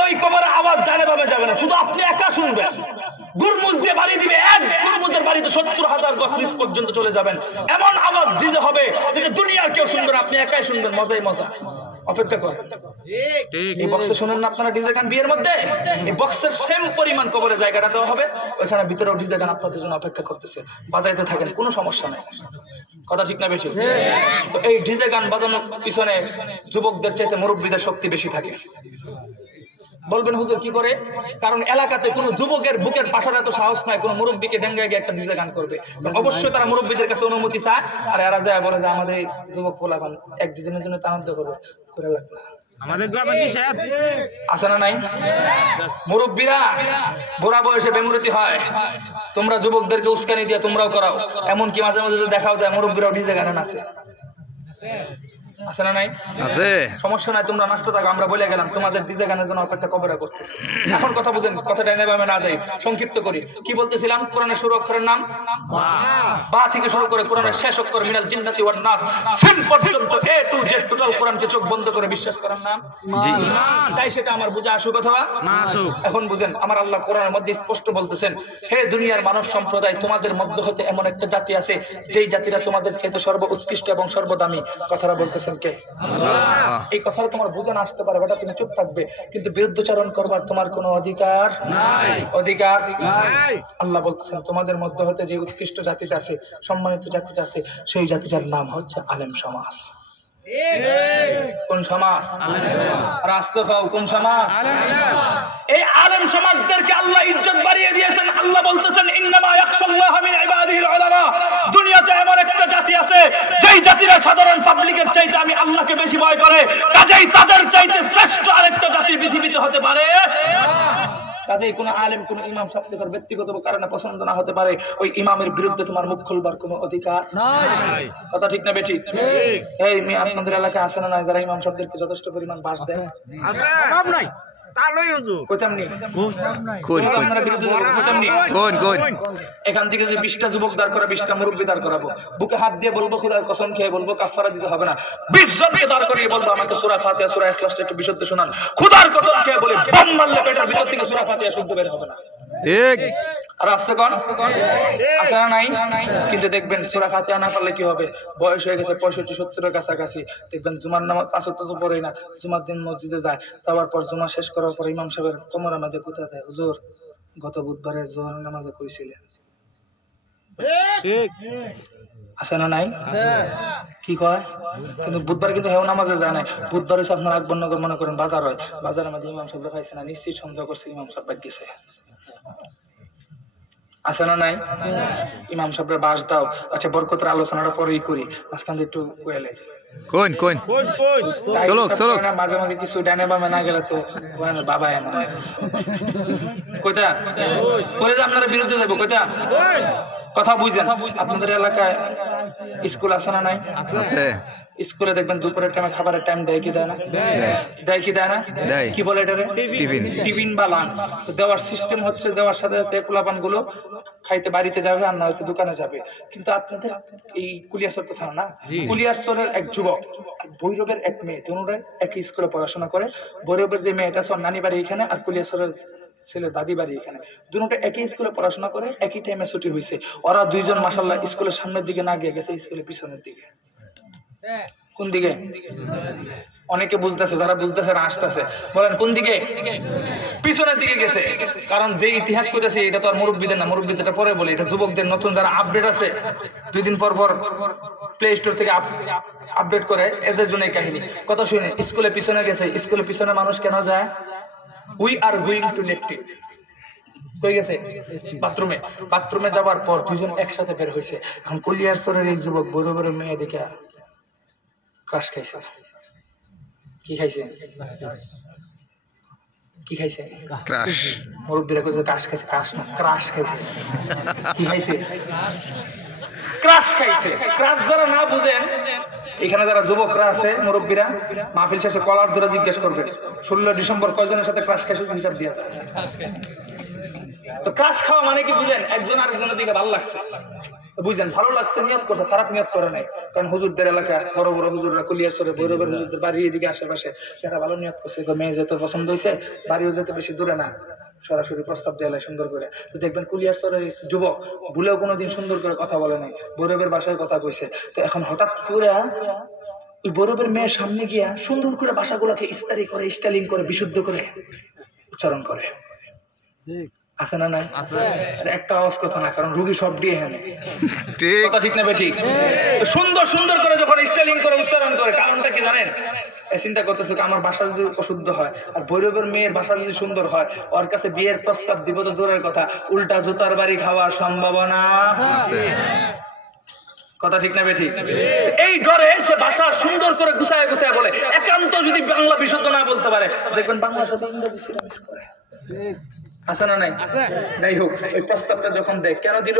ওই কবরের আওয়াজ জানে ভাবে যাবে না, শুধু আপনি একা শুনবেন। গুরমুজ দিয়ে বাড়ি দিবে, এক গুরমুজের বাড়িতে 70,000 গজ নিচ পর্যন্ত চলে যাবেন। এমন আওয়াজ ডিজে হবে যেটা দুনিয়ার কেউ শুনবে না, আপনি একাই শুনবেন, মজাই মজা। অপেক্ষা করেন, এই বক্সে শুনেন না আপনারা ডিজে গান বিয়ের মধ্যে, এই বক্সের সেম পরিমাণ কবরের জায়গাটা দেওয়া হবে, ওইখানে ভিতরেও ডিজে গান আপনাদের জন্য অপেক্ষা করতেছে, বাজাইতে থাকেন, কোনো সমস্যা নেই। কথা ঠিক না বেশি? তো এই ডিজে গান বাজানোর পিছনে যুবকদের চাইতে মুরব্বীদের শক্তি বেশি থাকে। বলবেন হুজুর কি করে? কারণ এলাকাতে কোনো যুবকের বুকের পাশার এত সাহস নাই কোনো মুরব্বীকে ডেঙ্গায় গিয়ে একটা ডিজে গান করবে। অবশ্যই তারা মুরব্বীদের কাছে অনুমতি চায়, আর এরা যায় বলে যে আমাদের যুবক পোলাপান এক দুদিনের জন্য তানন্দ করবে, করে লাগবে না। আমাদের গ্রামে নিষেধ আছে না নাই? মুরব্বীরা বুড়া বয়সে বেমুরতি হয়, তোমরা যুবকদেরকে উস্কানি দিয়ে তোমরাও করাও। এমনকি মাঝে মাঝে দেখাও যায় মুরব্বীরাও ডিজে গানে নাচে। আছে না নাই? আছে। সমস্যা নাই, তোমরা নাচতে থাকো, আমরা বলে গেলাম তোমাদের ডিজে গানের জন্য অপেক্ষা কবরা করতেছে। এখন কথা বুঝেন, কথাটা এনে ভাবে না যাই, সংক্ষিপ্ত করি। কি বলতেছিলাম? কোরআনের শুরু অক্ষরের নাম বা থেকে শুরু করে কোরআনের শেষ অক্ষর মিনাল জিন্নাতি ওয়ান নাস সিন পর্যন্ত এ টু জেড টোটাল কোরআনকে চোখ বন্ধ করে বিশ্বাস করার নাম ঈমান। তাই সেটা আমার বুঝা আসুক অথবা না আসুক। এখন বুঝেন, আমার আল্লাহ কোরআনের মধ্যে স্পষ্ট বলতেছেন, হে দুনিয়ার মানব সম্প্রদায়, তোমাদের মধ্য হতে এমন একটা জাতি আছে যেই জাতিরা তোমাদের চাইতে সর্ব উৎকৃষ্ট এবং সর্বদামী। কথাটা বলতেছেন কে? আল্লাহ। এই কথাটা তোমার বুঝে না আসতে পারে, বেটা তুমি চুপ থাকবে, কিন্তু বিরুদ্ধচারণ করবার তোমার কোনো অধিকার নাই। অধিকার নাই। আল্লাহ বলতেছেন তোমাদের মধ্যে হতে যে উৎকৃষ্ট জাতিটা আছে, সম্মানিত জাতিটা আছে, সেই জাতিটার নাম হচ্ছে আলেম সমাজ। কোন সমাজ? রাস্তা খাও কোন সমাজ? এই আলেম সমাজদেরকে আল্লাহ ইজ্জত বাড়িয়ে দিয়েছেন। আল্লাহ বলতেছেন ইন্নামা ইয়াখশাল্লাহ মিন ইবাদিহিল উলামা। দুনিয়াতে এমন একটা জাতি আছে যেই জাতিরা সাধারণ পাবলিকের চাইতে আমি আল্লাহকে বেশি ভয় করে, কাজেই তাদের চাইতে শ্রেষ্ঠ আরেকটা জাতি পৃথিবীতে হতে পারে না। কাজেই কোন আলেম কোন ইমাম সাহেবের ব্যক্তিগত কারণে পছন্দ না হতে পারে, ওই ইমামের বিরুদ্ধে তোমার মুখ খুলবার কোনো অধিকার নাই। কথা ঠিক না বেঠিক? এই মেয়ে আপনাদের এলাকায় আছে না নাই যারা ইমাম সাহেবদেরকে যথেষ্ট পরিমাণ বাস দেয়? সব নাই তালই হুজুর কইতাম নি কোন এখান থেকে যে 20টা যুবক দাঁড় করা 20টা মুরব্বী দাঁড় করাবো, বুকে হাত দিয়ে বলবো খোদার কসম খেয়ে বলবো কাফারা দিতে হবে না, 20 জনকে দাঁড় করিয়ে বলবো আমাকে সূরা ফাতিহা সূরা ইখলাসটা একটু বিশুদ্ধ শোনান, খোদার কসম খেয়ে বলি বম মারলে পেটের ভিতর থেকে সূরা ফাতিহা শুদ্ধ বের হবে না। ঠিক? আর আস্তে কোন আছে না নাই? কিন্তু দেখবেন সূরা ফাতিহা না পারলে কি হবে, বয়স হয়ে গেছে 65-70 এর কাছাকাছি, দেখবেন জুমার নামাজ 5 ওয়াক্ত তো পড়েই না, জুমার দিন মসজিদে যায়, যাওয়ার পর জুমা শেষ করার পর ইমাম সাহেবের কোমরের মধ্যে কোথায় দেয়, হুজুর গত বুধবারে জোহর নামাজে কইছিলেন। ঠিক আছে না নাই? কি কয়? কিন্তু বুধবার কিন্তু হেও নামাজে যায় না, বুধবার হচ্ছে আপনার আকবরনগর মনে করেন বাজার হয়, বাজারের মধ্যে ইমাম সাহেব পাইছে না, নিশ্চিত সন্দেহ করছে ইমাম সাহেব বাদ গেছে। আছে না নাই? ইমাম সাহেবের বাস দাও। আচ্ছা বরকতের আলোচনাটা পরেই করি, মাঝখান দিয়ে একটু কইলে মাঝে মাঝে কিছু ডানে বামে না গেলে তো বাবা এনা কইতা কই যে আপনারা বিরুদ্ধে যাবো কইতা কথা বুঝেন। আপনাদের এলাকায় স্কুল আছে না নাই? আছে। স্কুলে দেখবেন দুপুরের টাইমে খাবারের টাইম দেয় কি দেয় না? দেয় কি দেয় না? কি বলে এটারে? টিফিন বা লাঞ্চ। দেওয়ার সিস্টেম হচ্ছে দেওয়ার সাথে সাথে পোলাপান গুলো খাইতে বাড়িতে যাবে আর না হয়তো দোকানে যাবে। কিন্তু আপনাদের এই কুলিয়ারচর তো থানা না, কুলিয়ারচরের এক যুবক ভৈরবের এক মেয়ে, দুজনে একই স্কুলে পড়াশোনা করে। ভৈরবের যে মেয়েটা আছে নানি বাড়ি এখানে, আর কুলিয়ারচরের ছেলে দাদি বাড়ি এখানে, দুজনে একই স্কুলে পড়াশোনা করে, একই টাইমে ছুটি হয়েছে। ওরা দুইজন মাশাআল্লাহ স্কুলের সামনের দিকে না গিয়ে গেছে স্কুলের পিছনের দিকে। কোন দিকে? অনেকে বুঝতেছে, যারা বুঝতেছে আসতেছে, বলেন কোন দিকে? পিছনের দিকে গেছে। কারণ যে ইতিহাস করেছে এটা তো আর মুরব্বীদের না, মুরব্বীদের পরে বলে, এটা যুবকদের নতুন যারা আপডেট আছে 2 দিন পর পর প্লে স্টোর থেকে আপডেট করে, এদের জন্য এই কাহিনী। কথা শুনে স্কুলে পিছনে গেছে। স্কুলে পিছনে মানুষ কেন যায়? We are going to lefty হয়ে গেছে বাথরুমে। বাথরুমে যাওয়ার পর দুজন একসাথে বের হয়েছে। এখন কুলিয়ারচরের এই যুবক বড় বড় মেয়ে দেখে ক্রাশ খাইছে। কি খাইছে? কি খাইছে? ক্রাশ। মুরব্বীরা কইছে ক্রাশ খাইছে, ক্রাশ না ক্রাশ খাইছে। কি খাইছে? ক্রাশ খাইছে। ক্রাশ যারা না বুঝেন, এখানে যারা যুবকরা আছে মুরব্বীরা মাহফিল শেষে কলার ধরে জিজ্ঞেস করবে 16 ডিসেম্বর কয়জনের সাথে ক্রাশ খাইছে হিসাব দিয়ে যায়। তো ক্রাশ খাওয়া মানে কি বুঝেন? একজন আরেকজনের দিকে ভালো লাগছে, বুঝলেন, ভালো লাগছে, নিয়ত করছে, খারাপ নিয়ত করে নাই। কারণ হুজুরদের এলাকায় বড় বড় হুজুররা কুলিয়ারচরে ভৈরবের হুজুরদের বাড়ি এদিকে আশেপাশে, যারা ভালো নিয়ত করছে, মেয়ে যেতে পছন্দ হয়েছে, বাড়িও যেতে বেশি দূরে না, সরাসরি প্রস্তাব দেয় সুন্দর করে। তো দেখবেন কুলিয়ারচরের যুবক ভুলেও কোনোদিন সুন্দর করে কথা বলে নাই, ভৈরবের বাসায় কথা কইছে। তো এখন হঠাৎ করে ওই ভৈরবের মেয়ের সামনে গিয়া সুন্দর করে ভাষাগুলোকে ইস্তারি করে, স্টাইলিং করে, বিশুদ্ধ করে উচ্চারণ করে। আছে না নাই? একটা আওয়াজ কথা না, কারণ রুগী সব দিয়ে হ্যাঁ ঠিক না বে ঠিক? সুন্দর সুন্দর করে যখন স্টাইলিং করে উচ্চারণ করে, কারণটা কি জানেন? চিন্তা করতেছে আমার বাসা যদি অশুদ্ধ হয় আর ভৈরবের মেয়ের বাসা যদি সুন্দর হয় ওর কাছে বিয়ের প্রস্তাব দিব তো দূরের কথা, উল্টা জুতার বাড়ি খাওয়ার সম্ভাবনা আছে। কথা ঠিক না বেঠিক? এই ডরে সে ভাষা সুন্দর করে গুছায় গুছায় বলে। একান্ত যদি বাংলা বিশুদ্ধ না বলতে পারে দেখবেন বাংলার সাথে ইংরেজি সিরামিক্স করে। আছে না নাই? যাই হোক, ওই প্রস্তাবটা যখন দেয় কেন দিল,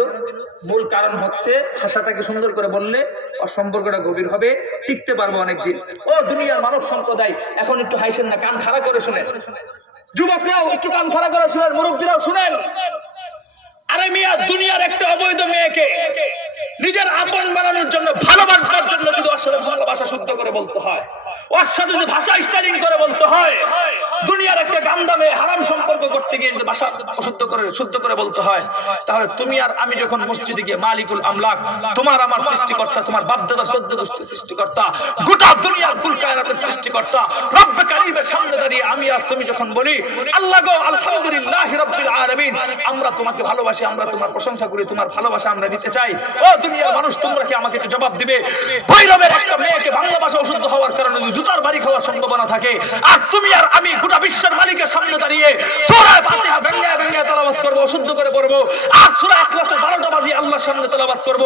মূল কারণ হচ্ছে ভাষাটাকে সুন্দর করে বললে ওর সম্পর্কটা গভীর হবে, টিকতে পারবো অনেকদিন। ও দুনিয়ার মানব সম্প্রদায়, এখন একটু হাসেন না, কান খাড়া করে শুনেন। যুবকরাও একটু কান খাড়া করে শুনেন, মুরব্বীরাও শুনেন। আরে মিয়া, দুনিয়ার একটা অবৈধ মেয়েকে নিজের আপন বানানোর জন্য, ভালোবাসার জন্য যদি ওর সাথে বাংলা ভাষা শুদ্ধ করে বলতে হয়, ওর সাথে যদি ভাষা স্টাইলিং করে বলতে হয়, দুনিয়ার একটা গান্দা মেয়ে হারাম সম্পর্ক করতে গিয়ে যদি ভাষা শুদ্ধ করে বলতে হয়, তাহলে তুমি আর আমি যখন মসজিদে গিয়ে মালিকুল আমলাক, তোমার আমার সৃষ্টিকর্তা, তোমার বাপদাদার সদ্য গোষ্ঠীর সৃষ্টিকর্তা, গোটা দুনিয়ার কুল কায়নাতের সৃষ্টিকর্তা রব্বে কারীমের সামনে দাঁড়িয়ে আমি আর তুমি যখন বলি আল্লাহ গো আলহামদুলিল্লাহি রাব্বিল আলামিন, আমরা তোমাকে ভালোবাসি, আমরা তোমার প্রশংসা করি, তোমার ভালোবাসা আমরা দিতে চাই, ও দুনিয়ার মানুষ তোমরা কি আমাকে একটু জবাব দিবে? ভৈরবের একটা মেয়েকে বাংলা ভাষা অশুদ্ধ হওয়ার কারণে জুতার বাড়ি খাওয়ার সম্ভাবনা থাকে, আর তুমি আর আমি গোটা বিশ্বের মালিকের সামনে দাঁড়িয়ে সূরা ফাতিহা ভেঙে ভেঙে তেলাওয়াত করব, অশুদ্ধ করে পড়ব, আর সূরা ইখলাসের 12টা বাজি আল্লাহর সামনে তেলাওয়াত করব।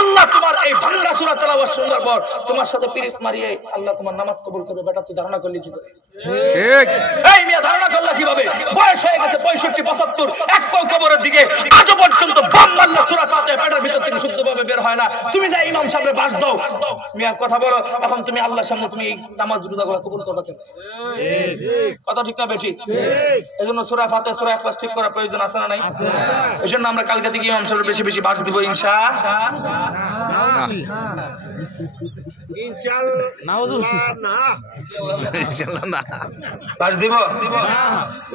আল্লাহ তোমার এই ভাঙা সূরা তেলাওয়াত শোনার পর তোমার সাথে পিরিত মারিয়ে আল্লাহ তোমার নামাজ কবুল করবে। বেটা তুই ধারণা করলি কি করে? ঠিক। এই মিয়া ধারণা করলা কিভাবে? বয়স হয়ে গেছে 65 75, এক পাও কবরের দিকে, আজও পর্যন্ত বাম মারলা সূরা ফাতিহা পেটের ভিতর থেকে শুদ্ধভাবে বের হয় না। তুমি যা ইমাম সাহেবের বাস দাও, মিয়া কথা বলো, এখন তুমি আল্লাহর সামনে তুমি এই নামাজ রোজাগুলো কবুল করবে কেন? কথা ঠিক না বেঠিক? এজন্য সূরা ফাতিহা সূরা ইখলাস ঠিক করা প্রয়োজন আছে না নাই? এজন্য আমরা কালকে থেকে ইমাম সাহেবের বেশি বেশি বাস দিব ইনশাআল্লাহ। বাস দিব?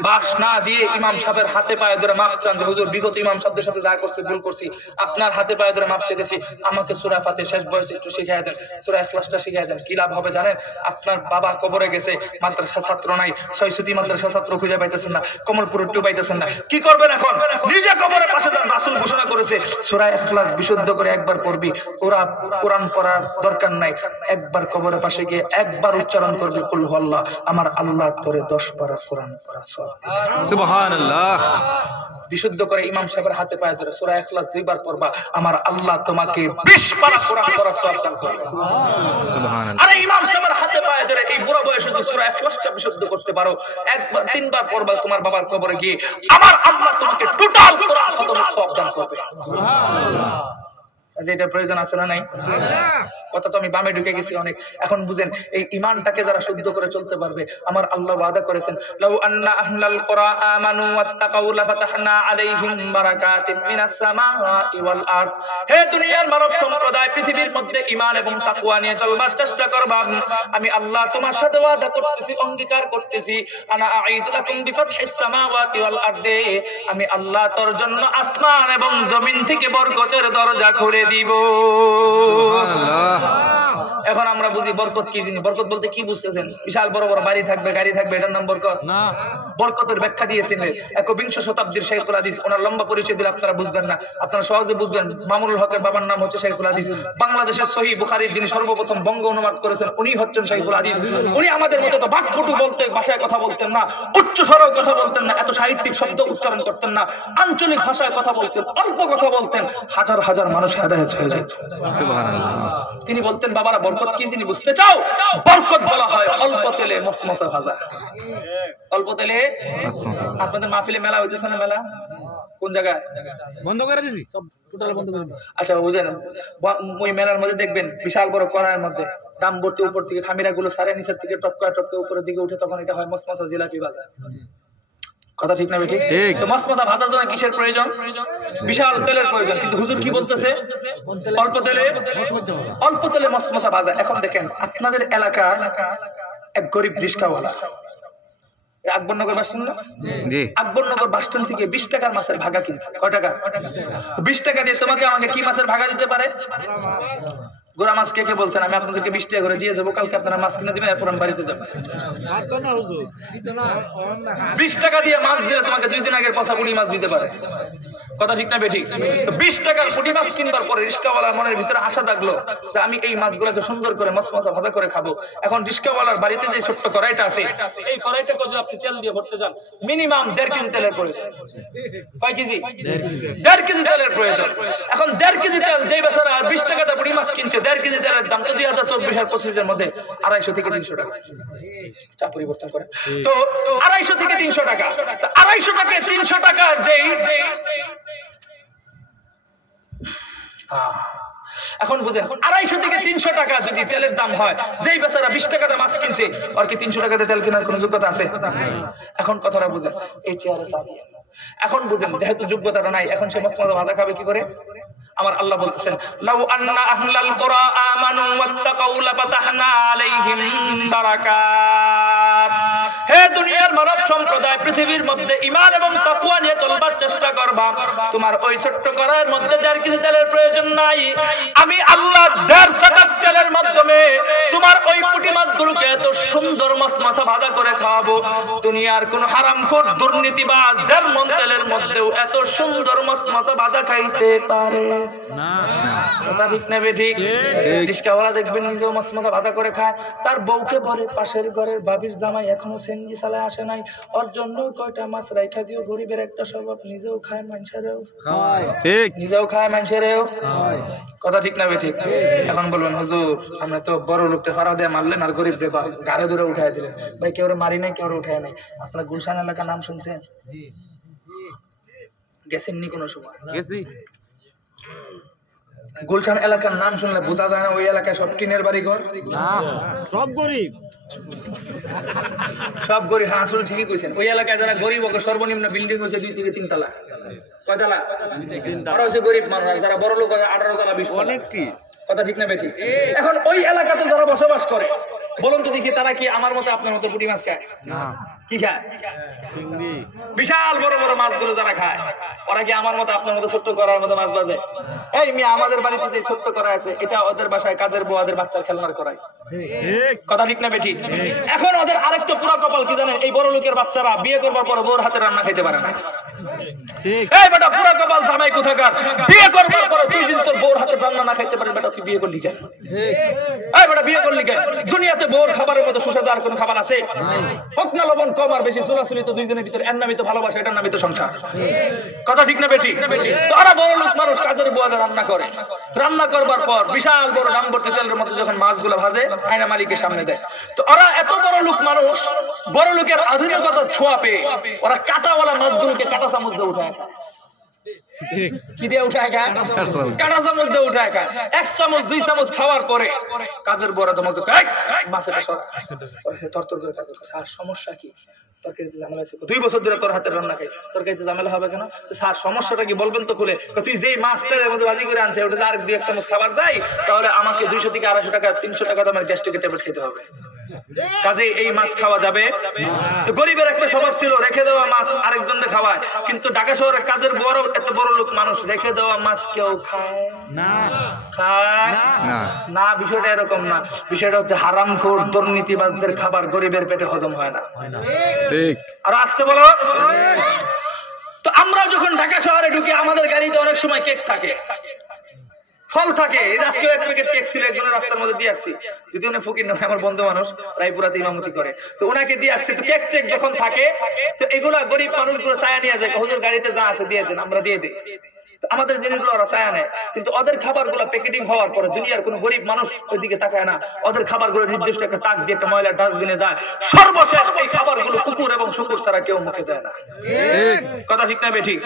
বাস না দিয়ে ইমাম সাহেবের হাতে পায়ে ধরে মাপ চান যে হুজুর বিগত ইমাম সাহেবদের সাথে যা করছি ভুল করছি, আপনার হাতে পায়ে ধরে মাপ চেয়েছি, আমাকে সূরা ফাতিহা শেষ বয়সে একটু শিখিয়ে দেন, সূরা ইখলাসটা শিখিয়ে দেন। কি লাভ হবে জানেন? আপনার বাবা কবরে গেছে, মাদ্রাসা ছাত্র নাই, ছয়সুতি মাদ্রাসা ছাত্র খুঁজে পাইতেছেন না, কমলপুর একটু পাইতেছেন না, কি করবেন এখন? নিজে কবরের পাশে যান। রাসূল ঘোষণা করেছে সূরা ইখলাস বিশুদ্ধ করে একবার পড়বি, কোরআন পড়ার দরকার নাই, একবার কবরের পাশে গিয়ে একবার উচ্চারণ করবি কুল হুয়াল্লাহ, আমার আল্লাহ তোরে 10 পারা কোরআন পড়া সওয়াব দিবেন। সুবহানাল্লাহ। বিশুদ্ধ করে ইমাম সাহেবের হাতে পায়ে ধরে সূরা ইখলাস 2 বার পড়বা, আমার আল্লাহ তোমাকে 20 পারা কোরআন পড়া সওয়াব দান করবে। সুবহানাল্লাহ। আরে ইমাম সাহেবের হাতে পায়ে ধরে এই বুড়া বয়সে যদি সূরা ইখলাসটা বিশুদ্ধ করতে পারো, একবার 3 বার পড়বা তোমার বাবার কবরে গিয়ে, আমার আল্লাহ তোমাকে টোটাল কোরআন খতমের সওয়াব দান করবে। সুবহানাল্লাহ। যেটা প্রয়োজন আছে না নাই? কথা তো আমি বামে ঢুকে গেছি অনেক। এখন বুঝেন, এই ঈমানটাকে যারা শুদ্ধ করে চলতে পারবে, আমার আল্লাহ ওয়াদা করেছেন লাউ আন্না আহলাল কুরআ আমানু ওয়াত্তাকাউ লাফাতাহনা আলাইহিম বারাকাতিন মিনাস সামাই ওয়াল আরদ। হে দুনিয়ার মানব সম্প্রদায়, পৃথিবীর মধ্যে ঈমান এবং তাকওয়া নিয়ে চলবার চেষ্টা করবা, আমি আল্লাহ তোমার সাথে ওয়াদা করতেছি, অঙ্গীকার করতেছি, আনা আঈদু লাকুম বিফাতহিস সামাওয়াতি ওয়াল আরদি, আমি আল্লাহ তোর জন্য আসমান এবং জমিন থেকে বরকতের দরজা খুলে দিব। সুবহানাল্লাহ। এখন আমরা বুঝি বরকত কি জিনিস। বরকত বলতে কি বুঝতেছেন? বিশাল বড় বড় বাড়ি থাকবে, গাড়ি থাকবে, এটার নাম বরকত না। বরকতের ব্যাখ্যা দিয়েছিলেন 21 শতাব্দীর শাইখুল হাদিস। ওনার লম্বা পরিচয় দিলে আপনারা বুঝবেন না, আপনারা সহজে বুঝবেন। মামুনুল হকের বাবার নাম হচ্ছে শাইখুল হাদিস। বাংলাদেশের সহিহ বুখারীর যিনি সর্বপ্রথম বঙ্গ অনুবাদ করেছেন, উনি হচ্ছেন শাইখুল হাদিস। উনি আমাদের মতো তো বাকপটু বলতে ভাষায় কথা বলতেন না, উচ্চ স্বরে কথা বলতেন না, এত সাহিত্যিক শব্দ উচ্চারণ করতেন না, আঞ্চলিক ভাষায় কথা বলতেন, অল্প কথা বলতেন, হাজার হাজার মানুষ হেদায়েত হয়ে যেত। সুবহানাল্লাহ। তিনি বলতেন, বাবারা বরকত কি জিনিস বুঝতে চাও? বরকত বলা হয় অল্প তেলে মসমসা ভাজা। অল্প তেলে মসমসা। আপনাদের মাহফিলে মেলা হইতেছে না? মেলা কোন জায়গায়? বন্ধ করে দিছি, সব টোটাল বন্ধ করে দিছি। আচ্ছা বুঝেন, ওই মেলার মধ্যে দেখবেন বিশাল বড় কড়াইয়ের মধ্যে দাম ভর্তি, উপর থেকে খামিরা গুলো সারে নিচের থেকে টপকা টপকা উপরের দিকে উঠে, তখন এটা হয় মসমসা জিলাপি ভাজা। কথা ঠিক না বেঠিক? তো মসমসা ভাজার জন্য কিসের প্রয়োজন? বিশাল তেলের প্রয়োজন। কিন্তু হুজুর কি বলতেছে? অল্প তেলে মসমসা ভাজা। এখন দেখেন, আপনাদের এলাকার এক গরিব রিস্কাওয়ালা, আকবরনগর বাস স্ট্যান্ড না? জি। আকবরনগর বাস স্ট্যান্ড থেকে 20 টাকার মাছের ভাগা কিনছে। কয় টাকা? 20 টাকা দিয়ে তোমাকে আমাকে কি মাছের ভাগা দিতে পারে? গোড়া মাছ কে কে বলছেন আমি আপনাদেরকে 20 টাকা করে দিয়ে যাবো, কালকে আপনারা মাছ কিনে দিবেন, এরপর আমি বাড়িতে যাবো। 20 টাকা দিয়ে মাছ দিলে তোমাকে 2 দিন আগের পচা পুঁটি মাছ দিতে পারে, কথা ঠিক না বেঠিক? 20 টাকার পুঁটি মাছ কিনবার পরে রিস্কাওয়ালার মনের ভিতরে আশা থাকলো যে আমি এই মাছগুলোকে সুন্দর করে মশমশা ভাজা করে খাবো। এখন রিস্কাওয়ালার বাড়িতে যে ছোট্ট কড়াইটা আছে, এই কড়াইটাকে যদি আপনি তেল দিয়ে ভরতে যান, মিনিমাম 1.5 কেজি তেলের প্রয়োজন। কয় কেজি? 1.5 কেজি তেলের প্রয়োজন। এখন 1.5 কেজি তেল যেই বেচারা 20 টাকাতে পুঁটি মাছ কিনছে, 1.5 কেজি তেলের দাম তো 2024 আর 25 এর মধ্যে 250 থেকে 300 টাকা। চা পরিবর্তন করে তো 250 থেকে 300 টাকা। 250 টাকা 300 টাকার যেই এখন বুঝেন 250 থেকে 300 টাকা যদি তেলের দাম হয়, যেই বেচারা 20 টাকাতে মাছ কিনছে, আর কি 300 টাকাতে তেল কেনার কোনো যোগ্যতা আছে? এখন কথাটা বুঝেন, এই চেয়ারে চা দিয়ে এখন বুঝেন যেহেতু যোগ্যতাটা নাই, এখন সে মসলা ভাজা খাবে কি করে? আমার আল্লাহ বলতেছেন লাউ আন্না আহলাল কুরা আমানু ওয়াত্তাকাউ লাফাতাহনা আলাইহিম বারাকাত। হে দুনিয়ার মানব সম্প্রদায়, পৃথিবীর মধ্যে ঈমান এবং তাকওয়া নিয়ে চলবার চেষ্টা করবা। তোমার ওই ছোট্ট কড়াইয়ের মধ্যে 1.5 কেজি তেলের প্রয়োজন নাই। আমি আল্লাহ 1.5 কাপ তেলের মাধ্যমে তোমার ওই পুঁটি মাছগুলোকে এত সুন্দর মশমশা ভাজা করে খাওয়াবো, দুনিয়ার কোন হারামখোর দুর্নীতিবাজ 1.5 মণ তেলের মধ্যেও এত সুন্দর মশমশা ভাজা খাইতে পারে না। কথা ঠিক না বেঠিক? রিস্কাওয়ালা দেখবেন নিজেও মশমশা ভাজা করে খায়, তার বউকে বলে পাশের ঘরের ভাবির জামাই এখনো সেনজি চালায় আসে নাই, ওর জন্য কয়টা মাছ রাইখা দিও। গরিবের একটা স্বভাব, নিজেও খায় মানুষেরও খায়, ঠিক নিজেও খায় মানুষেরও খায়। কথা ঠিক না বেঠিক? এখন বলবেন হুজুর আমরা তো বড় লোকটা ফাড়া দিয়ে মারলেন আর গরিব রে গাড়ে ধরে উঠাই দিলেন। ভাই কেউ মারি নাই, কেউ উঠায় নাই। আপনার গুলশান এলাকার নাম শুনছেন? গেছেননি কোনো সময়? গেছি। গুলশান এলাকার নাম শুনলে বোঝা যায় না ওই এলাকায় সব টিনের বাড়ি ঘর, সব গরিব, সব গরিব। হ্যাঁ আসলে ঠিকই কইছেন, ওই এলাকায় যারা গরিব ওকে সর্বনিম্ন বিল্ডিং হচ্ছে 2 থেকে 3 তলা। কয় তলা? ওরা হচ্ছে গরিব মানুষ, যারা বড় লোক 18 তলা 20 তলা। অনেক কি কথা ঠিক না বেঠিক? এখন ওই এলাকাতে যারা বসবাস করে বলুন তো দেখি, তারা কি আমার মতো আপনার মতো পুঁটি মাছ খায়? কি খায়? বিশাল বড় বড় মাছগুলো যারা খায়, ওরা কি আমার মতো আপনার মতো ছোট্ট করার মতো মাছ বাজে? এই মেয়ে আমাদের বাড়িতে যে ছোট্ট করা আছে, এটা ওদের বাসায় কাজের বউদের বাচ্চার খেলনার করাই। কথা ঠিক না বেঠিক? এখন ওদের আরেকটা পুরো কপাল কি জানেন? এই বড় লোকের বাচ্চারা বিয়ে করবার পর বউর হাতে রান্না খাইতে পারে না। এই বেটা পুরো কপাল জামাই কোথাকার, বিয়ে করবার পর 2 দিন তোর বউর হাতে রান্না না খাইতে পারে, বেটা তুই বিয়ে করলি কেন? এই বেটা বিয়ে করলি কেন? দুনিয়াতে বউর খাবারের মতো সুস্বাদু আর কোনো খাবার আছে? হোক না লবণ কম আর বেশি, চুলাচুলি তো 2 জনের ভিতরে, এর নামই তো ভালোবাসা, এটার নামই তো সংসার। কথা ঠিক না বেঠিক? তারা বড় লোক মানুষ কাজের বউদের রান্না করে, রান্না করবার পর বিশাল বড় ডাম্বরতে তেলের মধ্যে যখন মাছগুলো ভাজে আয়না মালিকের সামনে দেয়, তো ওরা এত বড় লোক মানুষ, বড় লোকের আধুনিকতার ছোঁয়া পেয়ে ওরা কাঁটাওয়ালা মাছগুলোকে কাঁটা চামচ দিয়ে উঠায়। কি দিয়ে উঠায় খায়? কাঁটা চামচ দিয়ে উঠায় খায়। 1 চামচ 2 চামচ খাওয়ার পরে কাজের বড় তোমাকে মাছের তরতর করে কাজ। স্যার সমস্যা কি? তরকারিতে ঝামেলা আছে। 2 বছর ধরে তোর হাতে রান্না খাই, তরকারিতে ঝামেলা হবে কেন? তো স্যার সমস্যাটা কি বলবেন তো খুলে? তুই যেই মাছটার মধ্যে ভাজি করে আনছে ওটা আর 2-1 চামচ খাবার দেয়, তাহলে আমাকে 200 থেকে 250 টাকা 300 টাকা দামের গ্যাস্ট্রিকের ট্যাবলেট খেতে হবে। কাজে এই মাছ খাওয়া যাবে? গরিবের একটা স্বভাব ছিল রেখে দেওয়া মাছ আরেকজনকে খাওয়ায়, কিন্তু ঢাকা শহরে কাজের বড় এত বড় লোক মানুষ রেখে দেওয়া মাছ কেউ খায় না। খায় না? বিষয়টা এরকম না, বিষয়টা হচ্ছে হারামখোর দুর্নীতিবাজদের খাবার গরিবের পেটে হজম হয় না। ঠিক। আর আসতে বলো তো আমরা যখন ঢাকা শহরে ঢুকি, আমাদের গাড়িতে অনেক সময় কেক থাকে, ফল থাকে। এই আজকে 1 প্যাকেট কেক ছিল, একজনের রাস্তার মধ্যে দিয়ে আসছি, যদি উনি ফকির নয়, আমার বন্ধু মানুষ, রায়পুরাতে ইমামতি করে, তো ওনাকে দিয়ে আসছে। তো কেক টেক যখন থাকে, তো এগুলা গরিব মানুষগুলো চায়া নিয়ে যায়, হুজুর গাড়িতে যা আছে দিয়ে দেন, আমরা দিয়ে দিই। আমাদের জিনিসগুলো ওরা চায়া নেয়, কিন্তু ওদের খাবারগুলো প্যাকেটিং হওয়ার পরে দুনিয়ার কোনো গরিব মানুষ ওইদিকে তাকায় না। ওদের খাবারগুলো নির্দিষ্ট একটা টাক দিয়ে একটা ময়লা ডাস্টবিনে যায়। সর্বশেষ এই খাবারগুলো কুকুর এবং শুকুর ছাড়া কেউ মুখে দেয় না। কথা ঠিক না বেঠিক?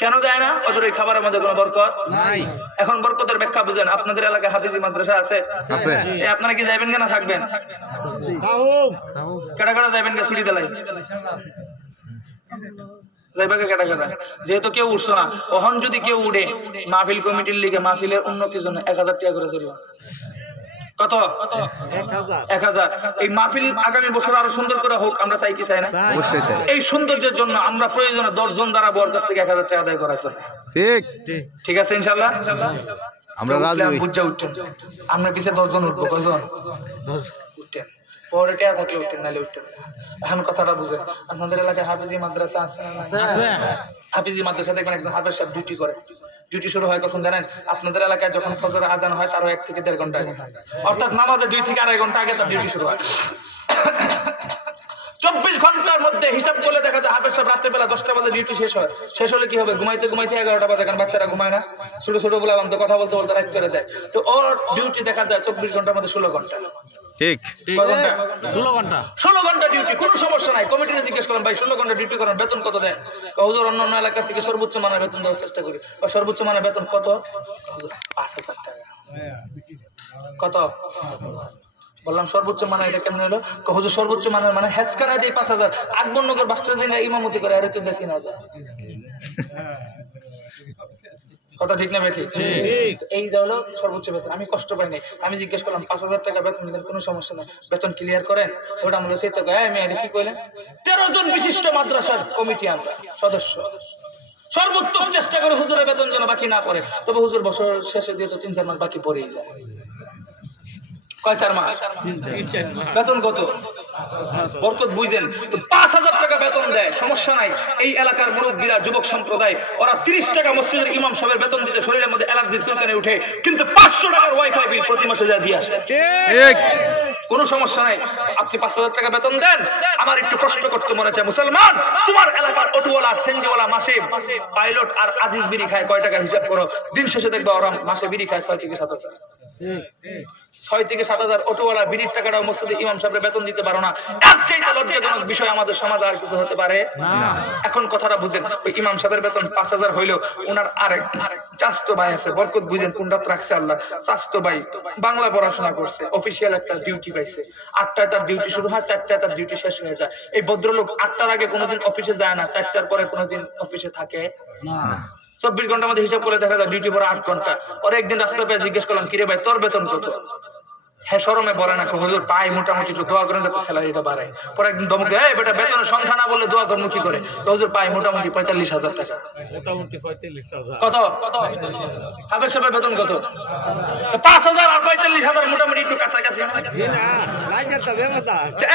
কেন দেয় না? ওদের ওই খাবারের মধ্যে কোনো বরকত নাই। এখন বরকতের ব্যাখ্যা বুঝেন। আপনাদের এলাকায় হাফিজি মাদ্রাসা আছে? আপনারা কি যাইবেন কেনা থাকবেন? কেটা কেটা যাইবেন কে? ছুটি দেলাই যাইবাকে কেটা কেটা? যেহেতু কেউ উঠছো না, ওহন যদি কেউ উঠে মাহফিল কমিটির লিগে মাহফিলের উন্নতির জন্য 1000 টাকা করে চলবে। কত? 1000। এই মাহফিল আগামী বছর আরো সুন্দর করে হোক, আমরা চাই কি চাই না? এই সৌন্দর্যের জন্য আমরা প্রয়োজনে 10 জন দ্বারা বর কাছ থেকে 1000 টাকা আদায় করার জন্য। ঠিক ঠিক আছে ইনশাআল্লাহ। আমরা রাজি হই। বুঝা উঠতেন, আমরা পিছিয়ে 10 জন উঠবো, কয়জন? 10 উঠতেন, পরে টেয়া থাকলে উঠতেন, নাহলে উঠতেন না। এখন কথাটা বুঝেন, আপনাদের এলাকায় হাফিজি মাদ্রাসা আছে না? হাফিজি মাদ্রাসা দেখবেন একজন হাফেজ সাহেব ডিউটি করে। ডিউটি শুরু হয় কখন জানেন? আপনাদের এলাকায় যখন ফজর আজান হয় তারও 1 থেকে 1.5 ঘন্টা আগে, অর্থাৎ নামাজে 2 থেকে 2.5 ঘন্টা আগে তার ডিউটি শুরু হয়। 24 ঘন্টার মধ্যে হিসাব করলে দেখা যায় হাফেজ সাহেব রাত্রে বেলা 10টা বাজে ডিউটি শেষ হয়। শেষ হলে কি হবে? ঘুমাইতে 11টা বাজে, কারণ বাচ্চারা ঘুমায় না, ছোট ছোট বলে বান্ধব কথা বলতে বলতে রাত করে দেয়। তো ওর ডিউটি দেখা যায় 24 ঘন্টার মধ্যে 16 ঘন্টা। ঠিক। 16 ঘন্টা 16 ঘন্টা ডিউটি, কোনো সমস্যা নাই। কমিটিতে জিজ্ঞেস করেন, ভাই 16 ঘন্টা ডিউটি করেন, বেতন কত দেন? হুজুর অন্যান্য এলাকা থেকে সর্বোচ্চ মানের বেতন দেওয়ার চেষ্টা করি। বা সর্বোচ্চ মানের বেতন কত? 5,000 টাকা। কত? বললাম সর্বোচ্চ মানের এটা কেমন হলো? হুজুর সর্বোচ্চ মানের মানে হেজকারা দেয় 5,000, আকবরনগর বাস্টার দিন ইমামতি করে আরে তো দেয় 3,000। কথা ঠিক না বেঠিক? এই হলো সর্বোচ্চ বেতন। আমি কষ্ট পাই নাই, আমি জিজ্ঞেস করলাম 5,000 টাকা বেতন দিলেন, কোনো সমস্যা নাই, বেতন ক্লিয়ার করেন। ওটা আমরা সেই তো মেয়ে কি কইলেন? 13 জন বিশিষ্ট মাদ্রাসার কমিটি আমরা সদস্য, সর্বোত্তম চেষ্টা করে হুজুরের বেতন যেন বাকি না পড়ে। তবে হুজুর বছর শেষে দিয়ে তো 3-4 মাস বাকি পড়েই যায়। কয় 4 মাস বেতন কত? বরকত বুঝেন তো 5,000 টাকা বেতন দেয়, সমস্যা নাই। এই এলাকার মুরব্বীরা, যুবক সম্প্রদায়, ওরা 30 টাকা মসজিদের ইমাম সাহেবের বেতন দিতে শরীরের মধ্যে অ্যালার্জি চুলকানি উঠে, কিন্তু 500 টাকার ওয়াইফাই বিল প্রতি মাসে যা দিয়ে আসে, ঠিক। কোনো সমস্যা নাই। আপনি 5,000 টাকা বেতন দেন। আমার একটু কষ্ট করতে মনে চায়, মুসলমান তোমার এলাকার অটোওয়ালা আর সেন্ডিওয়ালা মাসে পাইলট আর আজিজ বিড়ি খায় কয় টাকা হিসাব করো, দিন শেষে দেখবা ওরা মাসে বিড়ি খায় 6 থেকে 7,000। 6 থেকে 7,000 অটোওয়ালা বিড়ির টাকাটাও মসজিদে ইমাম সাহেবের বেতন দিতে পারো না। এর চাইতে লজ্জাজনক বিষয় আমাদের সমাজে আর কিছু হতে পারে না। এখন কথাটা বুঝেন, ওই ইমাম সাহেবের বেতন 5,000 হইলেও ওনার আরেক চাস্তো ভাই আছে, বরকত বুঝেন কোন রাত রাখছে আল্লাহ, চাস্তো ভাই বাংলা পড়াশোনা করছে, অফিসিয়াল একটা ডিউটি পাইছে। 8টায় তার ডিউটি শুরু হয়, 4টায় তার ডিউটি শেষ হয়ে যায়। এই ভদ্রলোক 8টার আগে কোনোদিন অফিসে যায় না, 4টার পরে কোনোদিন অফিসে থাকে না। 24 ঘন্টার মধ্যে হিসাব করে দেখা যায় ডিউটি পরে 8 ঘন্টা। ওর একদিন রাস্তা পেয়ে জিজ্ঞেস করলাম, কিরে ভাই তোর বেতন কত? হ্যাঁ শরমে বলে না, হুজুর পাই মোটামুটি, একটু দোয়া করেন যাতে স্যালারিটা বাড়ায়। পরে একদিন দমকে, এই বেটা বেতনের সংখ্যা না বললে দোয়া করবো কি করে? হুজুর পাই মোটামুটি 45,000 টাকা। মোটামুটি 45,000 কত? হাফেজ সাহেবের বেতন কত? 5,000 আর 45,000 মোটামুটি একটু কাছাকাছি।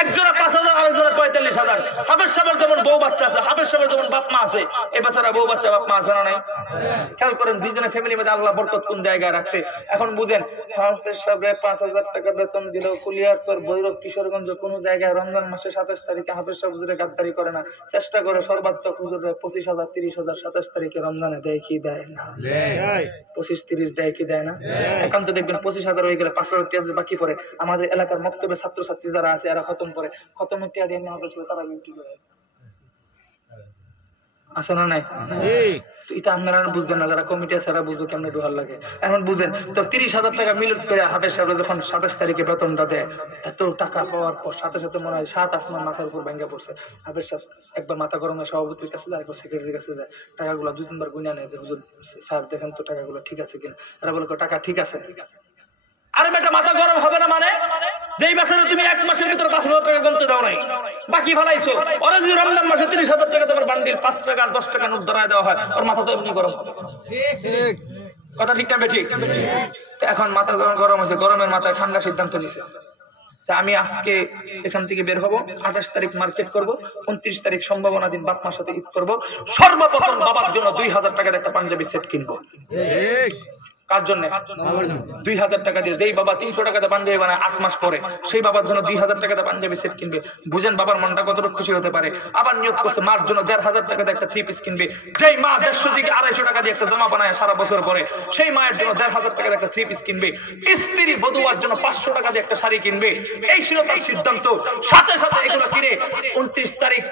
একজনে 5,000 আর একজনে 45,000। হাফেজ সাহেবের যেমন বউ বাচ্চা আছে, হাফেজ সাহেবের যেমন বাপ মা আছে, এই বাচ্চারা বউ বাচ্চা বাপ মা আছে না নাই? খেয়াল করেন দুইজনের ফ্যামিলির মধ্যে আল্লাহ বরকত কোন জায়গায় রাখছে। এখন বুঝেন, হাফেজ সাহেবের 5,000 টাকা বেতন দিল, কুলিয়ারচর, ভৈরব, কিশোরগঞ্জ কোনো জায়গায় রমজান মাসে 27 তারিখে হাফেজ সাহেব হুজুরে গাদ্দারি করে না, চেষ্টা করে সর্বাত্মক হুজুরে 25,000, 30,000 27 তারিখে রমজানে দেয় কি দেয় না? 25-30 দেয় কি দেয় না? এখন তো দেখবেন 25,000 হয়ে গেলে 5,000 টাকা বাকি পড়ে। আমাদের এলাকার মক্তবে ছাত্রছাত্রী যারা আছে এরা খতম করে, খতমের টাকা দিয়ে নেওয়া হয়েছিল তারা বিউটি করে আছে না নাই? তো এটা আপনারা বুঝবেন না, যারা কমিটি আছে এরা বুঝবো কেমন ডুহার লাগে। এখন বুঝেন তো 30,000 টাকা মিলত করে হাফেজ সাহেব যখন 27 তারিখে বেতনটা দেয়, এত টাকা পাওয়ার পর সাথে সাথে মনে হয় 7 আসমান মাথার উপর ভেঙে পড়ছে। হাফেজ সাহেব একবার মাথা গরমে সভাপতির কাছে যায়, একবার সেক্রেটারির কাছে যায়, টাকাগুলো 2-3 বার গুণা নেয় যে হুজুর স্যার দেখেন তো টাকাগুলো ঠিক আছে কিনা। এরা বলে টাকা ঠিক আছে। আরে বেটা মাথা গরম হবে না মানে? যেই বছরে তুমি 1 মাসের ভিতরে 5,000 টাকা গুনতে দাও নাই, বাকি ফেলাইছো, ওরা যদি রমজান মাসে 30,000 টাকা তোমার বান্ডিল 5 টাকা আর 10 টাকা নোট ধরায় দেওয়া হয়, ওর মাথা তো এমনি গরম হবে। কথা ঠিক না বেঠিক? এখন মাথা যখন গরম হয়েছে, গরমের মাথায় ঠান্ডা সিদ্ধান্ত নিছে, আমি আজকে এখান থেকে বের হবো, 28 তারিখ মার্কেট করব, 29 তারিখ সম্ভাবনা দিন বাপ মার সাথে ঈদ করব, সর্বপ্রথম বাবার জন্য 2,000 টাকার একটা পাঞ্জাবি সেট কিনবো। কার জন্য? 2,000 টাকা দিয়ে। যেই বাবা 300 টাকাতে পাঞ্জাবি বানায় 8 মাস পরে, সেই বাবার জন্য 2,000 টাকাতে পাঞ্জাবি সেট কিনবে। বুঝেন বাবার মনটা কতটা খুশি হতে পারে। আবার নিয়োগ করছে মার জন্য 1,500 টাকাতে একটা 3 পিস কিনবে। যেই মা 150 থেকে 250 টাকা দিয়ে একটা জামা বানায় সারা বছর পরে, সেই মায়ের জন্য 1,500 টাকাতে একটা 3 পিস কিনবে। স্ত্রী বধূয়ার জন্য 500 টাকা দিয়ে একটা শাড়ি কিনবে। এই ছিল তার সিদ্ধান্ত। সাথে সাথে এগুলো কিনে 29 তারিখ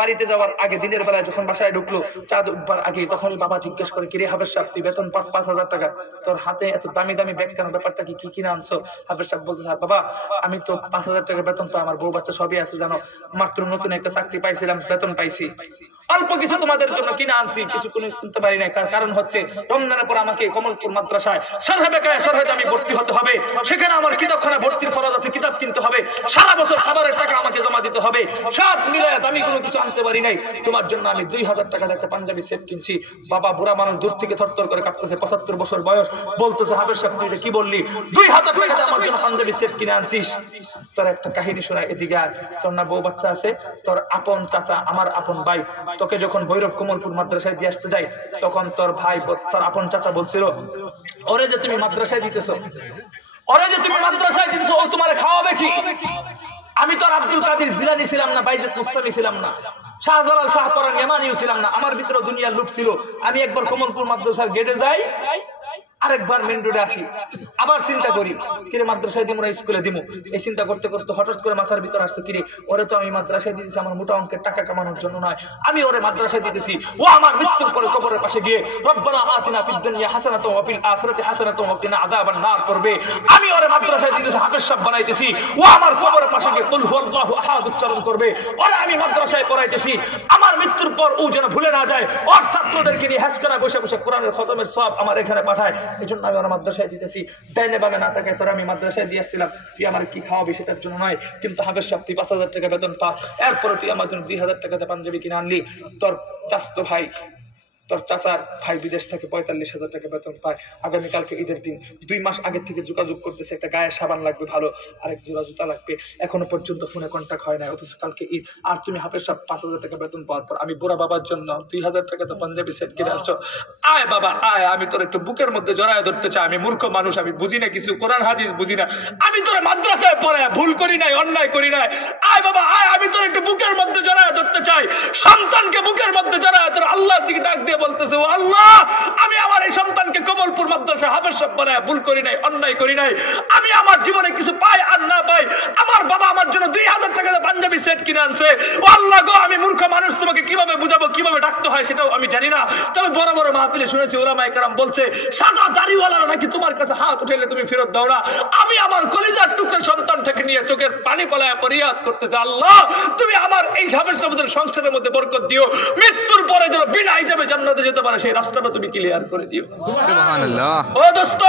বাড়িতে যাওয়ার আগে, দিনের বেলায় যখন বাসায় ঢুকলো, চাঁদ উঠবার আগে, তখনই বাবা জিজ্ঞেস করে, কিরে হাফেজ সাহেব তুই বেতন 5,000 টাকা, তোর হাতে এত দামি দামি ব্যাগ কেন, ব্যাপারটা কি কিনে আনছো? হাফেজ সাহেব বলতে, বাবা আমি তো 5,000 টাকা বেতন পাই, আমার বউ বাচ্চা সবই আছে জানো, মাত্র নতুন একটা চাকরি পাইছিলাম, বেতন পাইছি, অল্প কিছু তোমাদের জন্য কিনে আনছি, কিছু কোনো কিনতে পারি না। কারণ হচ্ছে রমজানের পর আমাকে কমলপুর মাদ্রাসায় সরহে আমি ভর্তি হতে হবে, সেখানে আমার কিতাবখানা ভর্তির খরচ আছে, কিতাব কিনতে হবে, সারা বছর খাবারের টাকা আমাকে জমা দিতে হবে, সব মিলে দামি কোনো কিছু আনতে পারি নাই, তোমার জন্য আমি 2000 টাকা একটা পাঞ্জাবি সেট কিনছি। বাবা বুড়া মানুষ দূর থেকে থরথর করে কাঁপতেছে, 75 বছর বয়স, বলতেছে হাফেজ সাহেব তুই কি বললি, 2000 টাকা আমার জন্য পাঞ্জাবি সেট কিনে আনছিস? তোর একটা কাহিনী শোনায়, এদিকে আর তোর না বউ বাচ্চা আছে, তোর আপন চাচা আমার আপন ভাই তোকে যখন ভৈরব কমলপুর মাদ্রাসায় দিয়ে আসতে যাই, তখন তোর ভাই তোর আপন চাচা বলছিল ওরে যে তুমি মাদ্রাসায় দিতেছো, ওরে যে তুমি মাদ্রাসায় দিতেছো, ও তোমারে খাওয়াবে কি? আমি তো আব্দুল কাদের জিলানী ছিলাম না, বাইজিদ মুস্তামি ছিলাম না, শাহজালাল শাহপরান ইয়ামানিও ছিলাম না, আমার ভিতরে দুনিয়ার লোভ ছিল। আমি একবার কমলপুর মাদ্রাসার গেটে যাই, আরেকবার মেন রোডে আসি, আবার চিন্তা করি কিরে মাদ্রাসায় দিব না স্কুলে দিব। এই চিন্তা করতে করতে হঠাৎ করে মাথার ভিতর আসছে কিরে ওরে তো আমি মাদ্রাসায় দিতেছি আমার মোটা অঙ্কের টাকা কামানোর জন্য নয়, আমি ওরে মাদ্রাসায় দিতেছি ও আমার মৃত্যুর পরে কবরের পাশে গিয়ে রব্বানা আতিনা ফিদ দুনিয়া হাসানাতাও ওয়া ফিল আখিরাতি হাসানাতাও ওয়া কিনা আযাবান নার পড়বে। আমি ওরে মাদ্রাসায় দিতেছি, হাফেজ সাহেব বানাইতেছি, ও আমার কবরের পাশে গিয়ে কুল হুয়াল্লাহু আহাদ উচ্চারণ করবে। ওরে আমি মাদ্রাসায় পড়াইতেছি, আমার মৃত্যুর পর ও যেন ভুলে না যায়, ওর ছাত্রদেরকে নিয়ে হাসকানা বসে বসে কোরআনের খতমের সওয়াব আমার এখানে পাঠায়। এই জন্য আমি আমার মাদ্রাসায় দিতেছি। ডাইনে বামে না থাকে তোরা আমি মাদ্রাসায় দিয়ে আসছিলাম, তুই আমার কি খাওয়াবি সেটার জন্য নয়, কিন্তু হাফেজ সাহেব তুই 5000 টাকা বেতন পাস, এরপরে তুই আমার জন্য 2000 টাকাতে পাঞ্জাবি কিনে আনলি। তোর চাচতো ভাই, তোর চাচার ভাই বিদেশ থেকে 45,000 টাকা বেতন পায়, আগামীকালকে ঈদের দিন 2 মাস আগে থেকে যোগাযোগ করতেছে একটা গায়ের সাবান লাগবে ভালো, আরেক জোড়া জুতা লাগবে, এখনো পর্যন্ত ফোনে কন্ট্যাক্ট হয় না, অথচ কালকে ঈদ। আর তুমি হাফেজ সাহেব 5000 টাকা বেতন পাওয়ার পর আমি বুড়া বাবার জন্য 2000 টাকা তো পাঞ্জাবি সেট কিনে আনছো। আয় বাবা আয়, আমি তোর একটু বুকের মধ্যে জড়ায় ধরতে চাই, আমি মূর্খ মানুষ, আমি বুঝি না কিছু, কোরআন হাদিস বুঝি না, আমি তোর মাদ্রাসায় পড়ায় ভুল করি নাই, অন্যায় করি নাই। আয় বাবা আয়, আমি তোর একটু বুকের মধ্যে জড়ায় ধরতে চাই। সন্তানকে বুকের মধ্যে জড়ায় তোর আল্লাহর দিকে ডাক দিয়ে বলতেছে ও আল্লাহ, আমি আমার এই সন্তানকে কমলপুর মাদ্রাসায় হাফেজ সাহেব বানায় ভুল করি নাই, অন্যায় করি নাই। আমি আমার জীবনে কিছু পাই আর না পাই, আমার বাবা আমার জন্য 2000 টাকা পাঞ্জাবি সেট কিনে আনছে। ও আল্লাহ গো, আমি মূর্খ মানুষ, তোমাকে কিভাবে বুঝাবো, কিভাবে ডাকতে হয় সেটাও আমি জানি না। তবে বড় বড় মাহফিলে শুনেছি ওলামায়ে কেরাম বলছে সাদা দাড়িওয়ালারা নাকি তোমার কাছে হাত উঠাইলে তুমি ফেরত দাও না। আমি আমার কলিজার টুকরা সন্তানটাকে নিয়ে চোখের পানি ফলায় ফরিয়াদ করতেছে, আল্লাহ তুমি আমার এই হাফেজ সাহেবের সংসারের মধ্যে বরকত দিও, মৃত্যুর পরে যেন বিনা হিসাবে জান্নাতে যেতে পারে সেই রাস্তাটা তুমি ক্লিয়ার করে দিও। সুবহানাল্লাহ। ও দোস্ত,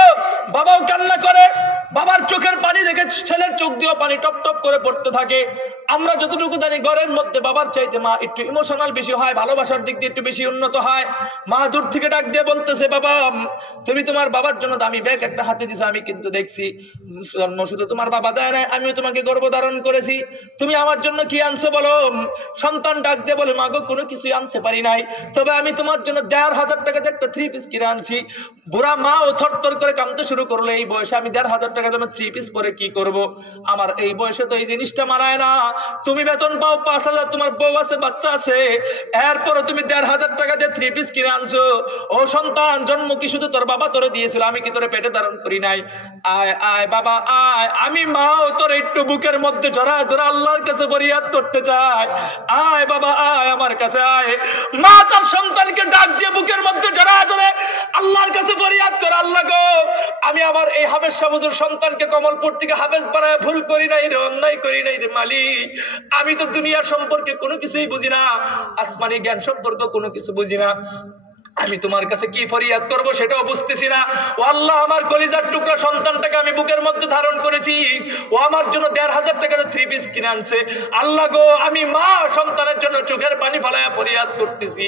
বাবাও কান্না করে, বাবার চোখের পানি দেখে ছেলের চোখ দিয়েও পানি টপ টপ করে পড়তে থাকে। আমরা যতটুকু জানি ঘরের মধ্যে বাবার চাইতে মা একটু ইমোশনাল বেশি হয়, ভালোবাসার দিক দিয়ে একটু বেশি উন্নত হয়। মা দূর থেকে ডাক দিয়ে বলতেছে বাবা তুমি তোমার বাবার জন্য দামি ব্যাগ একটা হাতে দিছো, আমি কিন্তু দেখছি জন্ম শুধু তোমার বাবা দেয় নাই, আমিও তোমাকে গর্ভধারণ করেছি, তুমি আমার জন্য কি আনছো বলো? সন্তান ডাক দিয়ে বলে মা গো কোনো কিছু আনতে পারি নাই, তবে আমি তোমার জন্য 1500 টাকাতে একটা 3 পিস কিনে আনছি। বুড়া মা ও থরথর করে কাঁদতে শুরু করলো, এই বয়সে আমি 1500 টাকা দামে 3 পিস পরে কি করব? আমার এই বয়সে তো এই জিনিসটা মানায় না। তুমি বেতন পাও 5000, তোমার বউ আছে বাচ্চা আছে, এরপরে তুমি 1500 টাকা দিয়ে 3 পিস কিনে আনছো। ও সন্তান, জন্ম কি শুধু তোর বাবা তোরে দিয়েছিল, আমি কি তোরে পেটে ধারণ করি নাই? আয় আয় বাবা আয়, আমি মাও তোর একটু বুকের মধ্যে জড়া জড়া আল্লাহর কাছে ফরিয়াদ করতে চাই। আয় বাবা আয়, আমার কাছে আয়। মা তার সন্তানকে ডাক দিয়ে বুকের মধ্যে জড়া ধরে আল্লাহর কাছে ফরিয়াদ করে, আল্লাহ গো আমি আমার এই হাফেজ সাহেবের সন্তানকে কমলপুর থেকে হাফেজ বানায় ভুল করি নাই রে, অন্যায় করি নাই রে মালিক। আমি তো দুনিয়া সম্পর্কে কোনো কিছুই বুঝি না, আসমানি জ্ঞান সম্পর্কে কোনো কিছু বুঝি না, আমি তোমার কাছে কি ফরিয়াদ করব সেটাও বুঝতেছি না। ও আল্লাহ, আমার কলিজার টুকরা সন্তানটাকে আমি বুকের মধ্যে ধারণ করেছি, ও আমার জন্য 1500 টাকার 3 পিস কিনে আনছে। আল্লাহ গো, আমি মা সন্তানের জন্য চোখের পানি ফলায়া ফরিয়াদ করতেছি,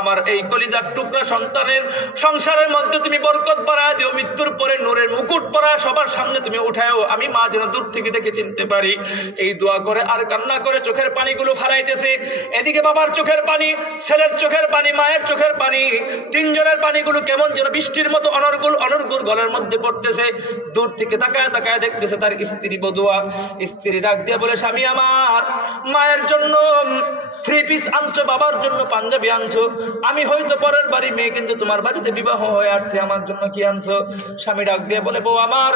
আমার এই কলিজার টুকরা সন্তানের সংসারের মধ্যে তুমি বরকত বাড়ায় দিও, মৃত্যুর পরে নূরের মুকুট পরায় সবার সামনে তুমি উঠায়ও, আমি মা যেন দূর থেকে দেখে চিনতে পারি। এই দোয়া করে আর কান্না করে চোখের পানিগুলো ফালাইতেছে। এদিকে বাবার চোখের পানি, ছেলের চোখের পানি, মায়ের চোখের পানি, তিনজনের পানিগুলো কেমন যেন বৃষ্টির মতো অনর্গল অনর্গল গলের মধ্যে পড়তেছে। দূর থেকে তাকায় তাকায় দেখতেছে তার স্ত্রী বধুয়া। স্ত্রী ডাক দিয়ে বলে, স্বামী আমার, মায়ের জন্য 3 পিস আনছো, বাবার জন্য পাঞ্জাবি আনছো, আমি হয়তো পরের বাড়ি মেয়ে, কিন্তু তোমার বাড়িতে বিবাহ হয়ে আসছে, আমার জন্য কি আনছো? স্বামী ডাক দিয়ে বলে, বউ আমার,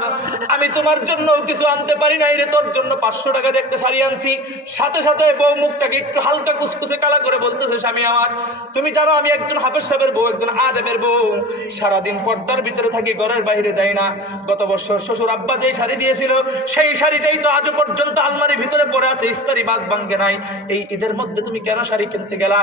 আমি তোমার জন্য কিছু আনতে পারি নাই রে, তোর জন্য 500 টাকা দিয়ে একটা শাড়ি আনছি। সাথে সাথে বউ মুখটাকে একটু হালকা কুচকুচে কালা করে বলতেছে, স্বামী আমার, তুমি জানো আমি একজন হাফেজ সাহেবের বউ, বউ, একজন আদমের বউ, সারাদিন পর্দার ভিতরে থাকি, ঘরের বাইরে যায় না। গত বছর শ্বশুর আব্বা যেই শাড়ি দিয়েছিল সেই শাড়িটাই তো আজও পর্যন্ত আলমারির ভিতরে পড়ে আছে, ইস্তারি বাদ ভাঙ্গে নাই। এই ঈদের মধ্যে তুমি কেন শাড়ি কিনতে গেলা?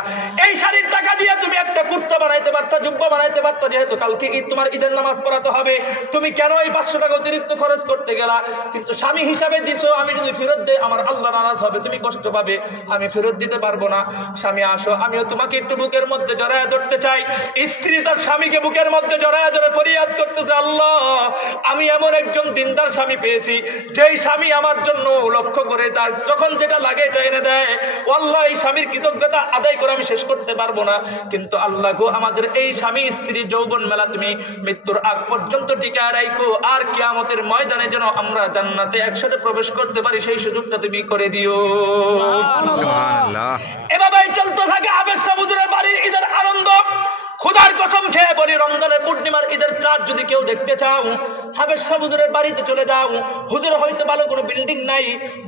এই শাড়ির টাকা দিয়ে তুমি একটা কুর্তা বানাইতে পারতা, জুব্বা বানাইতে পারতা, যেহেতু কালকে ঈদ, তোমার ঈদের নামাজ পড়াতে হবে। তুমি কেন এই 500 টাকা অতিরিক্ত খরচ করতে গেলা? কিন্তু স্বামী হিসাবে দিছো, আমি যদি ফেরত দেই আমার আল্লাহ নারাজ হবে, তুমি কষ্ট পাবে, আমি ফেরত দিতে পারবো না। স্বামী আসো, আমিও তোমাকে একটু বুকের মধ্যে জড়ায় ধরতে চাই। স্ত্রী তার স্বামীকে বুকের মধ্যে জড়ায় ধরে ফরিয়াদ করতেছে, আল্লাহ আমি এমন একজন দিনদার স্বামী পেয়েছি, যেই স্বামী আমার জন্য লক্ষ্য করে তার যখন যেটা লাগে এটা এনে দেয়। আল্লাহ এই স্বামীর কৃতজ্ঞতা আদায় করে আমি শেষ করতে পারবো না, কিন্তু আল্লাহ গো আমাদের এই স্বামী স্ত্রী যৌবন মেলা তুমি মৃত্যুর আগ পর্যন্ত টিকায় রাখো, আর কিয়ামতের ময়দানে যেন আমরা জান্নাতে একসাথে প্রবেশ করতে পারি সেই সুযোগটা তুমি করে দিও। এভাবেই চলতে থাকে হাবেশ শাহ হুজুরের বাড়ির ঈদের আনন্দ। খোদার কসম খেয়ে বলি, রমজানের পূর্ণিমার ঈদের চাঁদ যদি কেউ দেখতে চাও, হাবেশ শাহ হুজুরের বাড়িতে চলে যাও। হুজুর হয়তো ভালো কোনো বিল্ডিং নাই,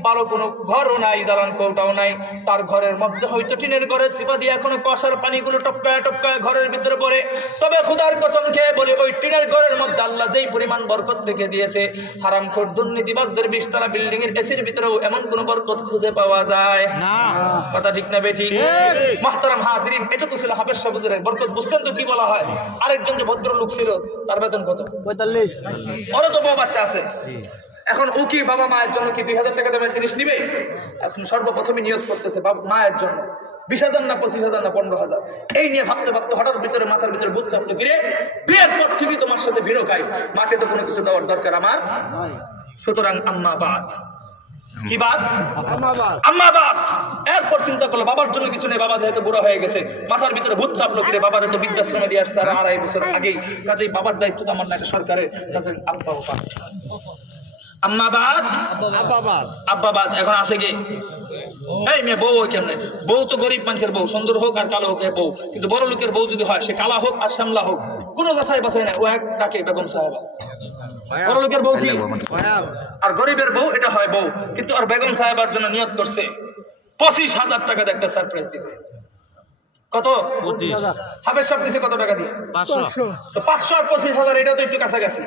ভালো কোনো ঘরও নাই, দালান কোঠাও নাই, তার ঘরের মধ্যে হয়তো টিনের ঘরে সিপা দিয়ে এখনো কষার পানিগুলো টপকায় টপকায় ঘরের ভিতরে পড়ে। তবে খোদার কসম খেয়ে বলি, ওই টিনের ঘরের মধ্যে আল্লাহ যেই পরিমাণ বরকত রেখে দিয়েছে, হারামখোর দুর্নীতিবাজদের 20 তলা বিল্ডিং এর এসির ভিতরেও এমন কোনো বরকত খুঁজে পাওয়া যায় না। কথা ঠিক না বেঠিক? মুহতারাম হাজিরিন, এটা তো ছিল হাবেশ শাহ হুজুরের বরকত। বুঝছেন তো কি বলা হয়? আরেকজন যে ভদ্রলোক ছিল, তার বেতন কত? 45। ওরও তো বউ বাচ্চা আছে। এখন ও কি বাবা মায়ের জন্য কি 2000 টাকা দামের জিনিস নিবে? এখন সর্বপ্রথমে নিয়ত করতেছে মায়ের জন্য 20,000 না 25,000 না 15,000, এই নিয়ে ভাবতে ভাবতে হঠাৎ ভিতরে মাথার ভিতরে বুঝ চাপতে গিয়ে, বিয়ের পর ঠিকই তোমার সাথে ভিড়ও খাই, মাকে তো কোনো কিছু দেওয়ার দরকার আমার। সুতরাং আম্মা বাদ, কি বাদ? আম্মা বাদ। এরপর চিন্তা করলো বাবার জন্য কিছু নেই, বাবা যেহেতু বুড়া হয়ে গেছে, মাথার ভিতরে ভূত চাপলো গিয়ে, বাবার তো বৃদ্ধাশ্রমে দিয়ে আসছে 2.5 বছর আগেই, কাজেই বাবার দায়িত্ব তো আমার না, সরকারের কাছে। আম্মা বাদ, আব্বা বাদ। এখন আসে কি এই মেয়ে বউ? কেমনে বউ? তো গরিব মানুষের বউ, সুন্দর হোক আর কালো হোক বউ, কিন্তু বড় লোকের বউ যদি হয়, সে কালা হোক আর শ্যামলা হোক, কোনো যাচাই বাছাই না, ও এক ডাকে বেগম সাহেবা। বড় লোকের বউ কি আর গরিবের বউ এটা হয় বউ, কিন্তু আর বেগম সাহেবার জন্য নিয়ত করছে 25,000 টাকা দিয়ে একটা সারপ্রাইজ দিবে। কত? 25,000। হাবেশ সাহেব দিছে কত টাকা দিয়ে? 500। তো 500 আর 25,000 এটা তো একটু কাছাকাছি।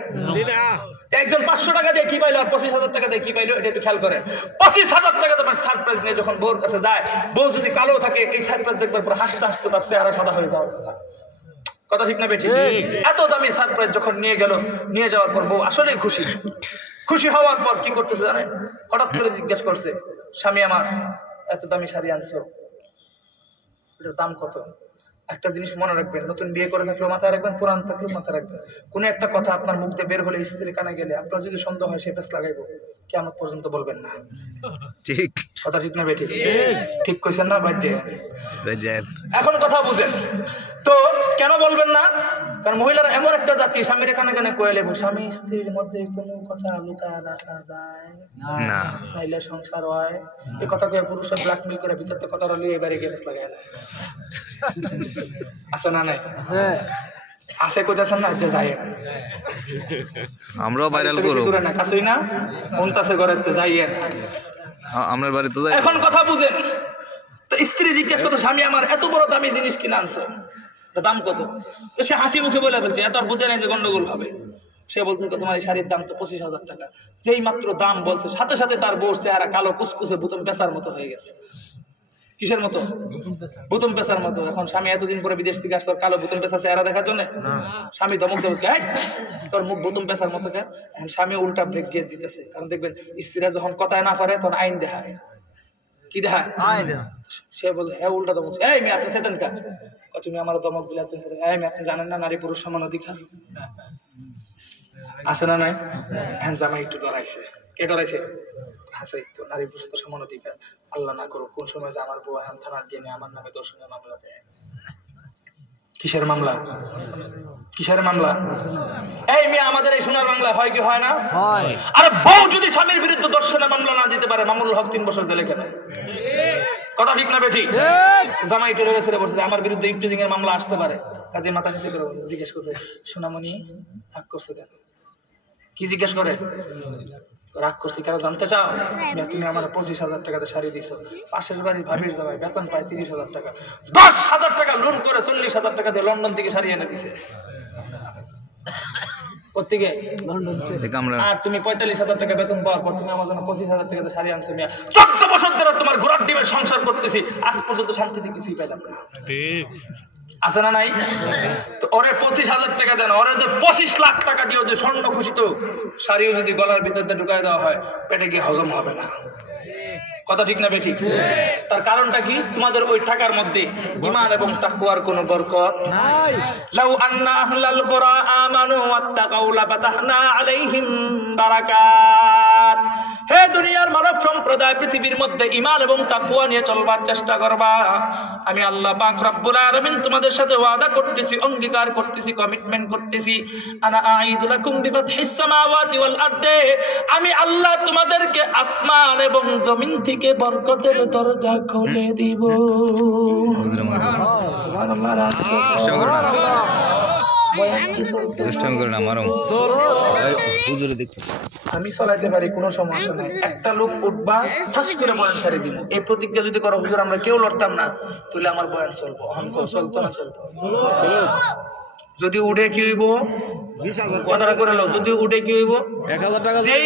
একজন 500 টাকা দিয়ে কি পাইলো আর 25,000 টাকা দিয়ে কি পাইলো, এটা একটু খেয়াল করেন। 25,000 টাকা তোমার সারপ্রাইজ নিয়ে যখন বউর কাছে যায়, বউ যদি কালো থাকে, এই সারপ্রাইজ দেখবার পর হাসতে হাসতে তার চেহারা সাদা হয়ে যাওয়ার কথা। কথা ঠিক না বেঠিক? এত দামি সারপ্রাইজ যখন নিয়ে গেল, নিয়ে যাওয়ার পর বউ আসলেই খুশি। খুশি হওয়ার পর কি করতেছে জানেন? হঠাৎ করে জিজ্ঞেস করছে, স্বামী আমার এত দামি শাড়ি আনছো, এটার দাম কত? একটা জিনিস মনে রাখবেন, নতুন বিয়ে করে থাকলেও মাথায় রাখবেন, পুরান থাকলেও মাথায় রাখবেন, কোনো একটা কথা আপনার মুখ দিয়ে বের হলে, স্ত্রী কানে গেলে, আপনার যদি সন্দেহ হয়, সে পেস লাগাইবো, কিয়ামত পর্যন্ত বলবেন না। ঠিক কথা ঠিক না বেঠিক? ঠিক কইছেন না বাজে? এখন কথা বুঝেন তো, কেন বলবেন না? কারণ মহিলারা এমন একটা জাতি, স্বামীর কানে কানে কয়ে লেবো, স্বামী স্ত্রীর মধ্যে কোনো কথা লুকায় রাখা যায় না, নাইলে সংসার হয়। এই কথা কয়ে পুরুষের ব্ল্যাকমেল করে ভিতর থেকে কথাটা লিয়ে এবারে গেলে লাগায় না। আছে না? নাই আছে, কোথাছেন না? যে যাই আমরাও ভাইরাল করব না, কাছেই না মনতাছে ঘরে তো যাই আমার বাড়িতে যাই। এখন কথা বুঝেন তো, স্ত্রী জিজ্ঞেস করতো, স্বামী আমার এত বড় দামি জিনিস কিনে আনছো, দাম কত? সে হাসি মুখে বলে ফেলছে, এত আর বুঝে নাই যে গন্ডগোল হবে। সে বলছে তোমার এই শাড়ির দাম তো 25,000 টাকা। যেই মাত্র দাম বলছে, সাথে সাথে তার বউর চেহারা কালো কুচকুচে বুতুম পেশার মতো হয়ে গেছে। কিসের মতো? বুতুম পেশার মতো। এখন স্বামী এতদিন পরে বিদেশ থেকে আসতো, কালো বুতুম পেশা চেহারা দেখার জন্য স্বামী ধমক দেবে, তোর মুখ বুতুম পেশার মতো কেন? এখন স্বামী উল্টা ব্রেক দিয়ে দিতেছে, কারণ দেখবেন স্ত্রীরা যখন কথায় না পারে তখন আইন দেখায়। কি দেখায়? সে বলে হ্যাঁ উল্টা ধমক, এই মেয়ে আপনি সেতেন কা, তুমি আমার ধমক দিলে, এই মেয়ে আপনি জানেন না নারী পুরুষ সমান অধিকার আছে না? নাই? হ্যাঁ জামাই একটু ডরাইছে। কে ডরাইছে? আছে তো, নারী পুরুষ তো সমান অধিকার। আল্লাহ না করুক কোন সময় যে আমার বউ হ্যান থানার গিয়ে আমার নামে দর্শনের মামলা দেয়। কিসের মামলা? কিসের মামলা? এই মেয়ে আমাদের এই সোনার বাংলা হয় কি হয় না? আর বউ যদি স্বামীর বিরুদ্ধে দর্শনের মামলা না দিতে পারে, মামুনুল হক 3 বছর জেলে কেন? কথা ঠিক না বেঠিক? জামাই টেরে ছেড়ে বলছে আমার বিরুদ্ধে ইফটিজিং এর মামলা আসতে পারে, কাজে মাথা নিচে করে জিজ্ঞেস করছে, সোনামণি ভাগ করছে কেন? কি জিজ্ঞেস করে? রাগ করছি কেন জানতে চাও? তুমি আমার 25,000 টাকাতে শাড়ি দিছো, পাশের বাড়ির ভাবির জামাই বেতন পায় 30,000 টাকা, 10,000 টাকা লোন করে 40,000 টাকা দিয়ে লন্ডন থেকে শাড়ি এনে দিছে। কোথেকে? আর তুমি 45,000 টাকা বেতন পাওয়ার পর তুমি আমার জন্য 25,000 টাকাতে শাড়ি আনছো। 14 বছর ধরে তোমার ঘোড়ার ডিমের সংসার করতেছি, আজ পর্যন্ত শান্তিতে কিছুই পেলাম না। ঠিক আছে না নাই? তো ওরে 25,000 টাকা দেন, ওরে যে 25 লাখ টাকা দিয়ে যে স্বর্ণ খুশিত শাড়িও যদি গলার ভিতরে ঢুকাই দেওয়া হয়, পেটে গিয়ে হজম হবে না। কথা ঠিক না বেঠিক? তার কারণটা কি? তোমাদের ওই টাকার মধ্যে ঈমান এবং তাকওয়ার কোনো বরকত নাই। লাউ আন্না আহলাল কুরা আমানু ওয়াত্তাকাউ লাফাতাহনা আলাইহিম বারাকাত। হে দুনিয়ার মানব সম্প্রদায়, পৃথিবীর মধ্যে ঈমান এবং তাকওয়া নিয়ে চলবার চেষ্টা করবা। আমি আল্লাহ পাক রব্বুল আলামিন তোমাদের সাথে ওয়াদা করতেছি, অঙ্গীকার করতেছি, কমিটমেন্ট করতেছি। আনা আঈদু লাকুম বিফাতহিস সামাওয়াতি ওয়াল আরদি। আমি আল্লাহ তোমাদেরকে আসমান এবং জমিন থেকে বরকতের দরজা খুলে দিব। সুবহানাল্লাহ। আমি চলাইতে পারি, কোনো সমস্যা নাই। একটা লোক উঠবা, শ্বাস করে বয়ান ছেড়ে দিব। এই প্রতিজ্ঞা যদি করো, হুজুর আমরা কেউ লড়তাম না, তাহলে আমার বয়ান চলবো। অহংকার চলতো না? চলতো। যদি উঠে কি হইব? কথাটা করে লো। যদি উঠে কি হইব? 1,000 টাকা। যেই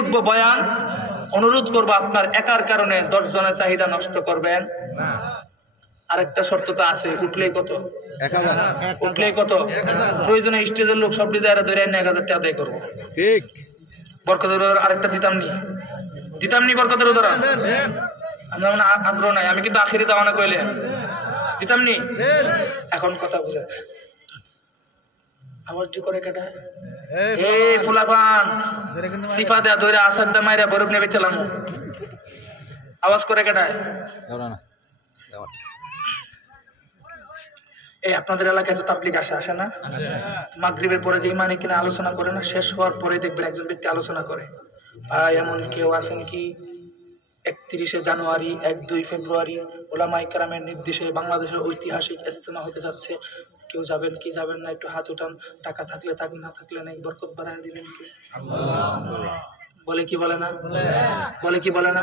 উঠবো বয়ান, অনুরোধ করবো আপনার একার কারণে 10 জনের চাহিদা নষ্ট করবেন না। আরেকটা শর্ত তো আছে, উঠলেই কত? 1,000। উঠলেই কত? প্রয়োজনে স্টেজের লোক সব ডিজাইরা ধরে 1,000 টাকা আদায় করবো। ঠিক। বরকতের উদাহরণ আরেকটা দিতাম নি বরকতের উদাহরণ। আমরা মানে আগ্রহ নাই, আমি কিন্তু আখিরি দাওয়ানা কইলে দিতাম নি। এখন কথা বুঝা আবার কি করে কেটা? এই ফুলাপান সিফা দেয়া ধরে আসার দা মাইরা বরফ নেবে চালাম, আওয়াজ করে কেটায়? এই আপনাদের এলাকায় তো তাবলিগ আসে না? মাগরিবের পরে যে ইমানে কিনা আলোচনা করে না, শেষ হওয়ার পরে দেখবেন একজন ব্যক্তি আলোচনা করে, ভাই এমন কেউ আছেন কি 31শে জানুয়ারি 1-2 ফেব্রুয়ারি ওলামায়ে কেরামের নির্দেশে বাংলাদেশের ঐতিহাসিক ইজতেমা হতে যাচ্ছে, কেউ যাবেন কি যাবেন না? একটু হাত উঠান, টাকা থাকলে থাক, না থাকলে নাই, বরকত বাড়ায় দিবেন কি? বলে কি বলে না? বলে কি বলে না?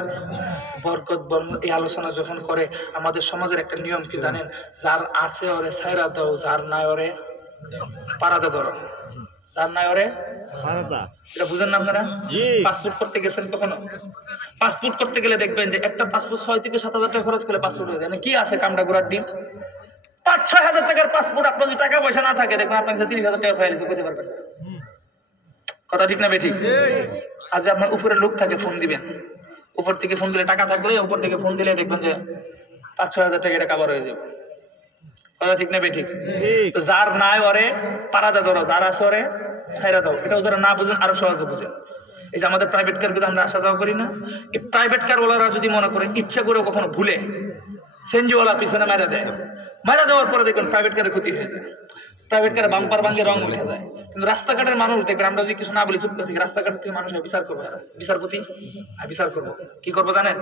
বরকত এই আলোচনা যখন করে, আমাদের সমাজের একটা নিয়ম কি জানেন? যার আছে ওরে ছাইরা দাও, যার নাই ওরে পারাদা ধরো। যার নাই ওরে এটা বুঝেন না আপনারা? পাসপোর্ট করতে গেছেন কখনো? পাসপোর্ট করতে গেলে দেখবেন যে একটা পাসপোর্ট 6 থেকে 7,000 টাকা খরচ করে পাসপোর্ট হয়ে যায়। কি আছে কামড়া গোড়ার ডিম? 5-6 হাজার টাকার পাসপোর্ট, আপনার যদি টাকা পয়সা না থাকে দেখবেন আপনার কাছে 30,000 টাকা ফাইল বুঝতে পারবেন। কথা ঠিক না বেঠিক? আজ আপনার উপরে লোক থাকে, ফোন দিবেন, উপর থেকে ফোন দিলে টাকা থাকলে উপর থেকে ফোন দিলে দেখবেন যে 5-6 হাজার টাকা এটা কাভার হয়ে যাবে। কথা ঠিক না বেঠিক? তো যার নাই ওরে পারাদা ধরো, যার আছে ওরে ছাইরা দাও। এটা ওরা না বুঝেন আরো সহজে বুঝেন। এই যে আমাদের প্রাইভেট কার গুলো আমরা আসা যাওয়া করি না, এই প্রাইভেট কার ওলারা যদি মনে করে ইচ্ছা করে কখনো ভুলে সেনজিওয়ালা পিছনে মারা দেয়, মারা দেওয়ার পরে দেখবেন প্রাইভেট কারের ক্ষতি হয়ে যায়, প্রাইভেট কারে বাম্পার ভাঙে রং উঠে যায়। কিন্তু রাস্তাঘাটের মানুষ দেখবেন আমরা যদি কিছু না বলি চুপ করে থাকি, রাস্তাঘাট থেকে মানুষ বিচার করবে, বিচারপতি বিচার করবো। কি করবো জানেন?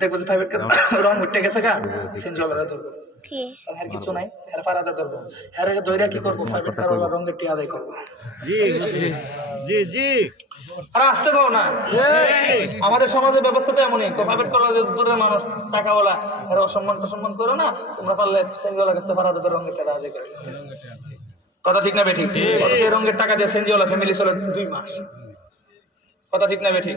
দেখবেন প্রাইভেট কার রং উঠে গেছে গা, সেনজিওয়ালা ধরবো, আর কিছু নাই, হের পারাদা ধরবো, হের দইরা কি করবো? প্রাইভেট কার রঙের টি আদায় করবো। আরে আসতে দাও না, আমাদের সমাজের ব্যবস্থা তো এমনই। প্রাইভেট কলেজের দূরের মানুষ টাকাওয়ালা, এরা অসম্মান করো না, তোমরা পারলে সেনজিওয়ালা কাছে পারাদা রঙের টাকা আদায় করে। কথা ঠিক না বেঠিক? এই রঙের টাকা দিয়ে সেনজিওয়ালা ফ্যামিলি চলে 2 মাস। কথা ঠিক না বেঠিক?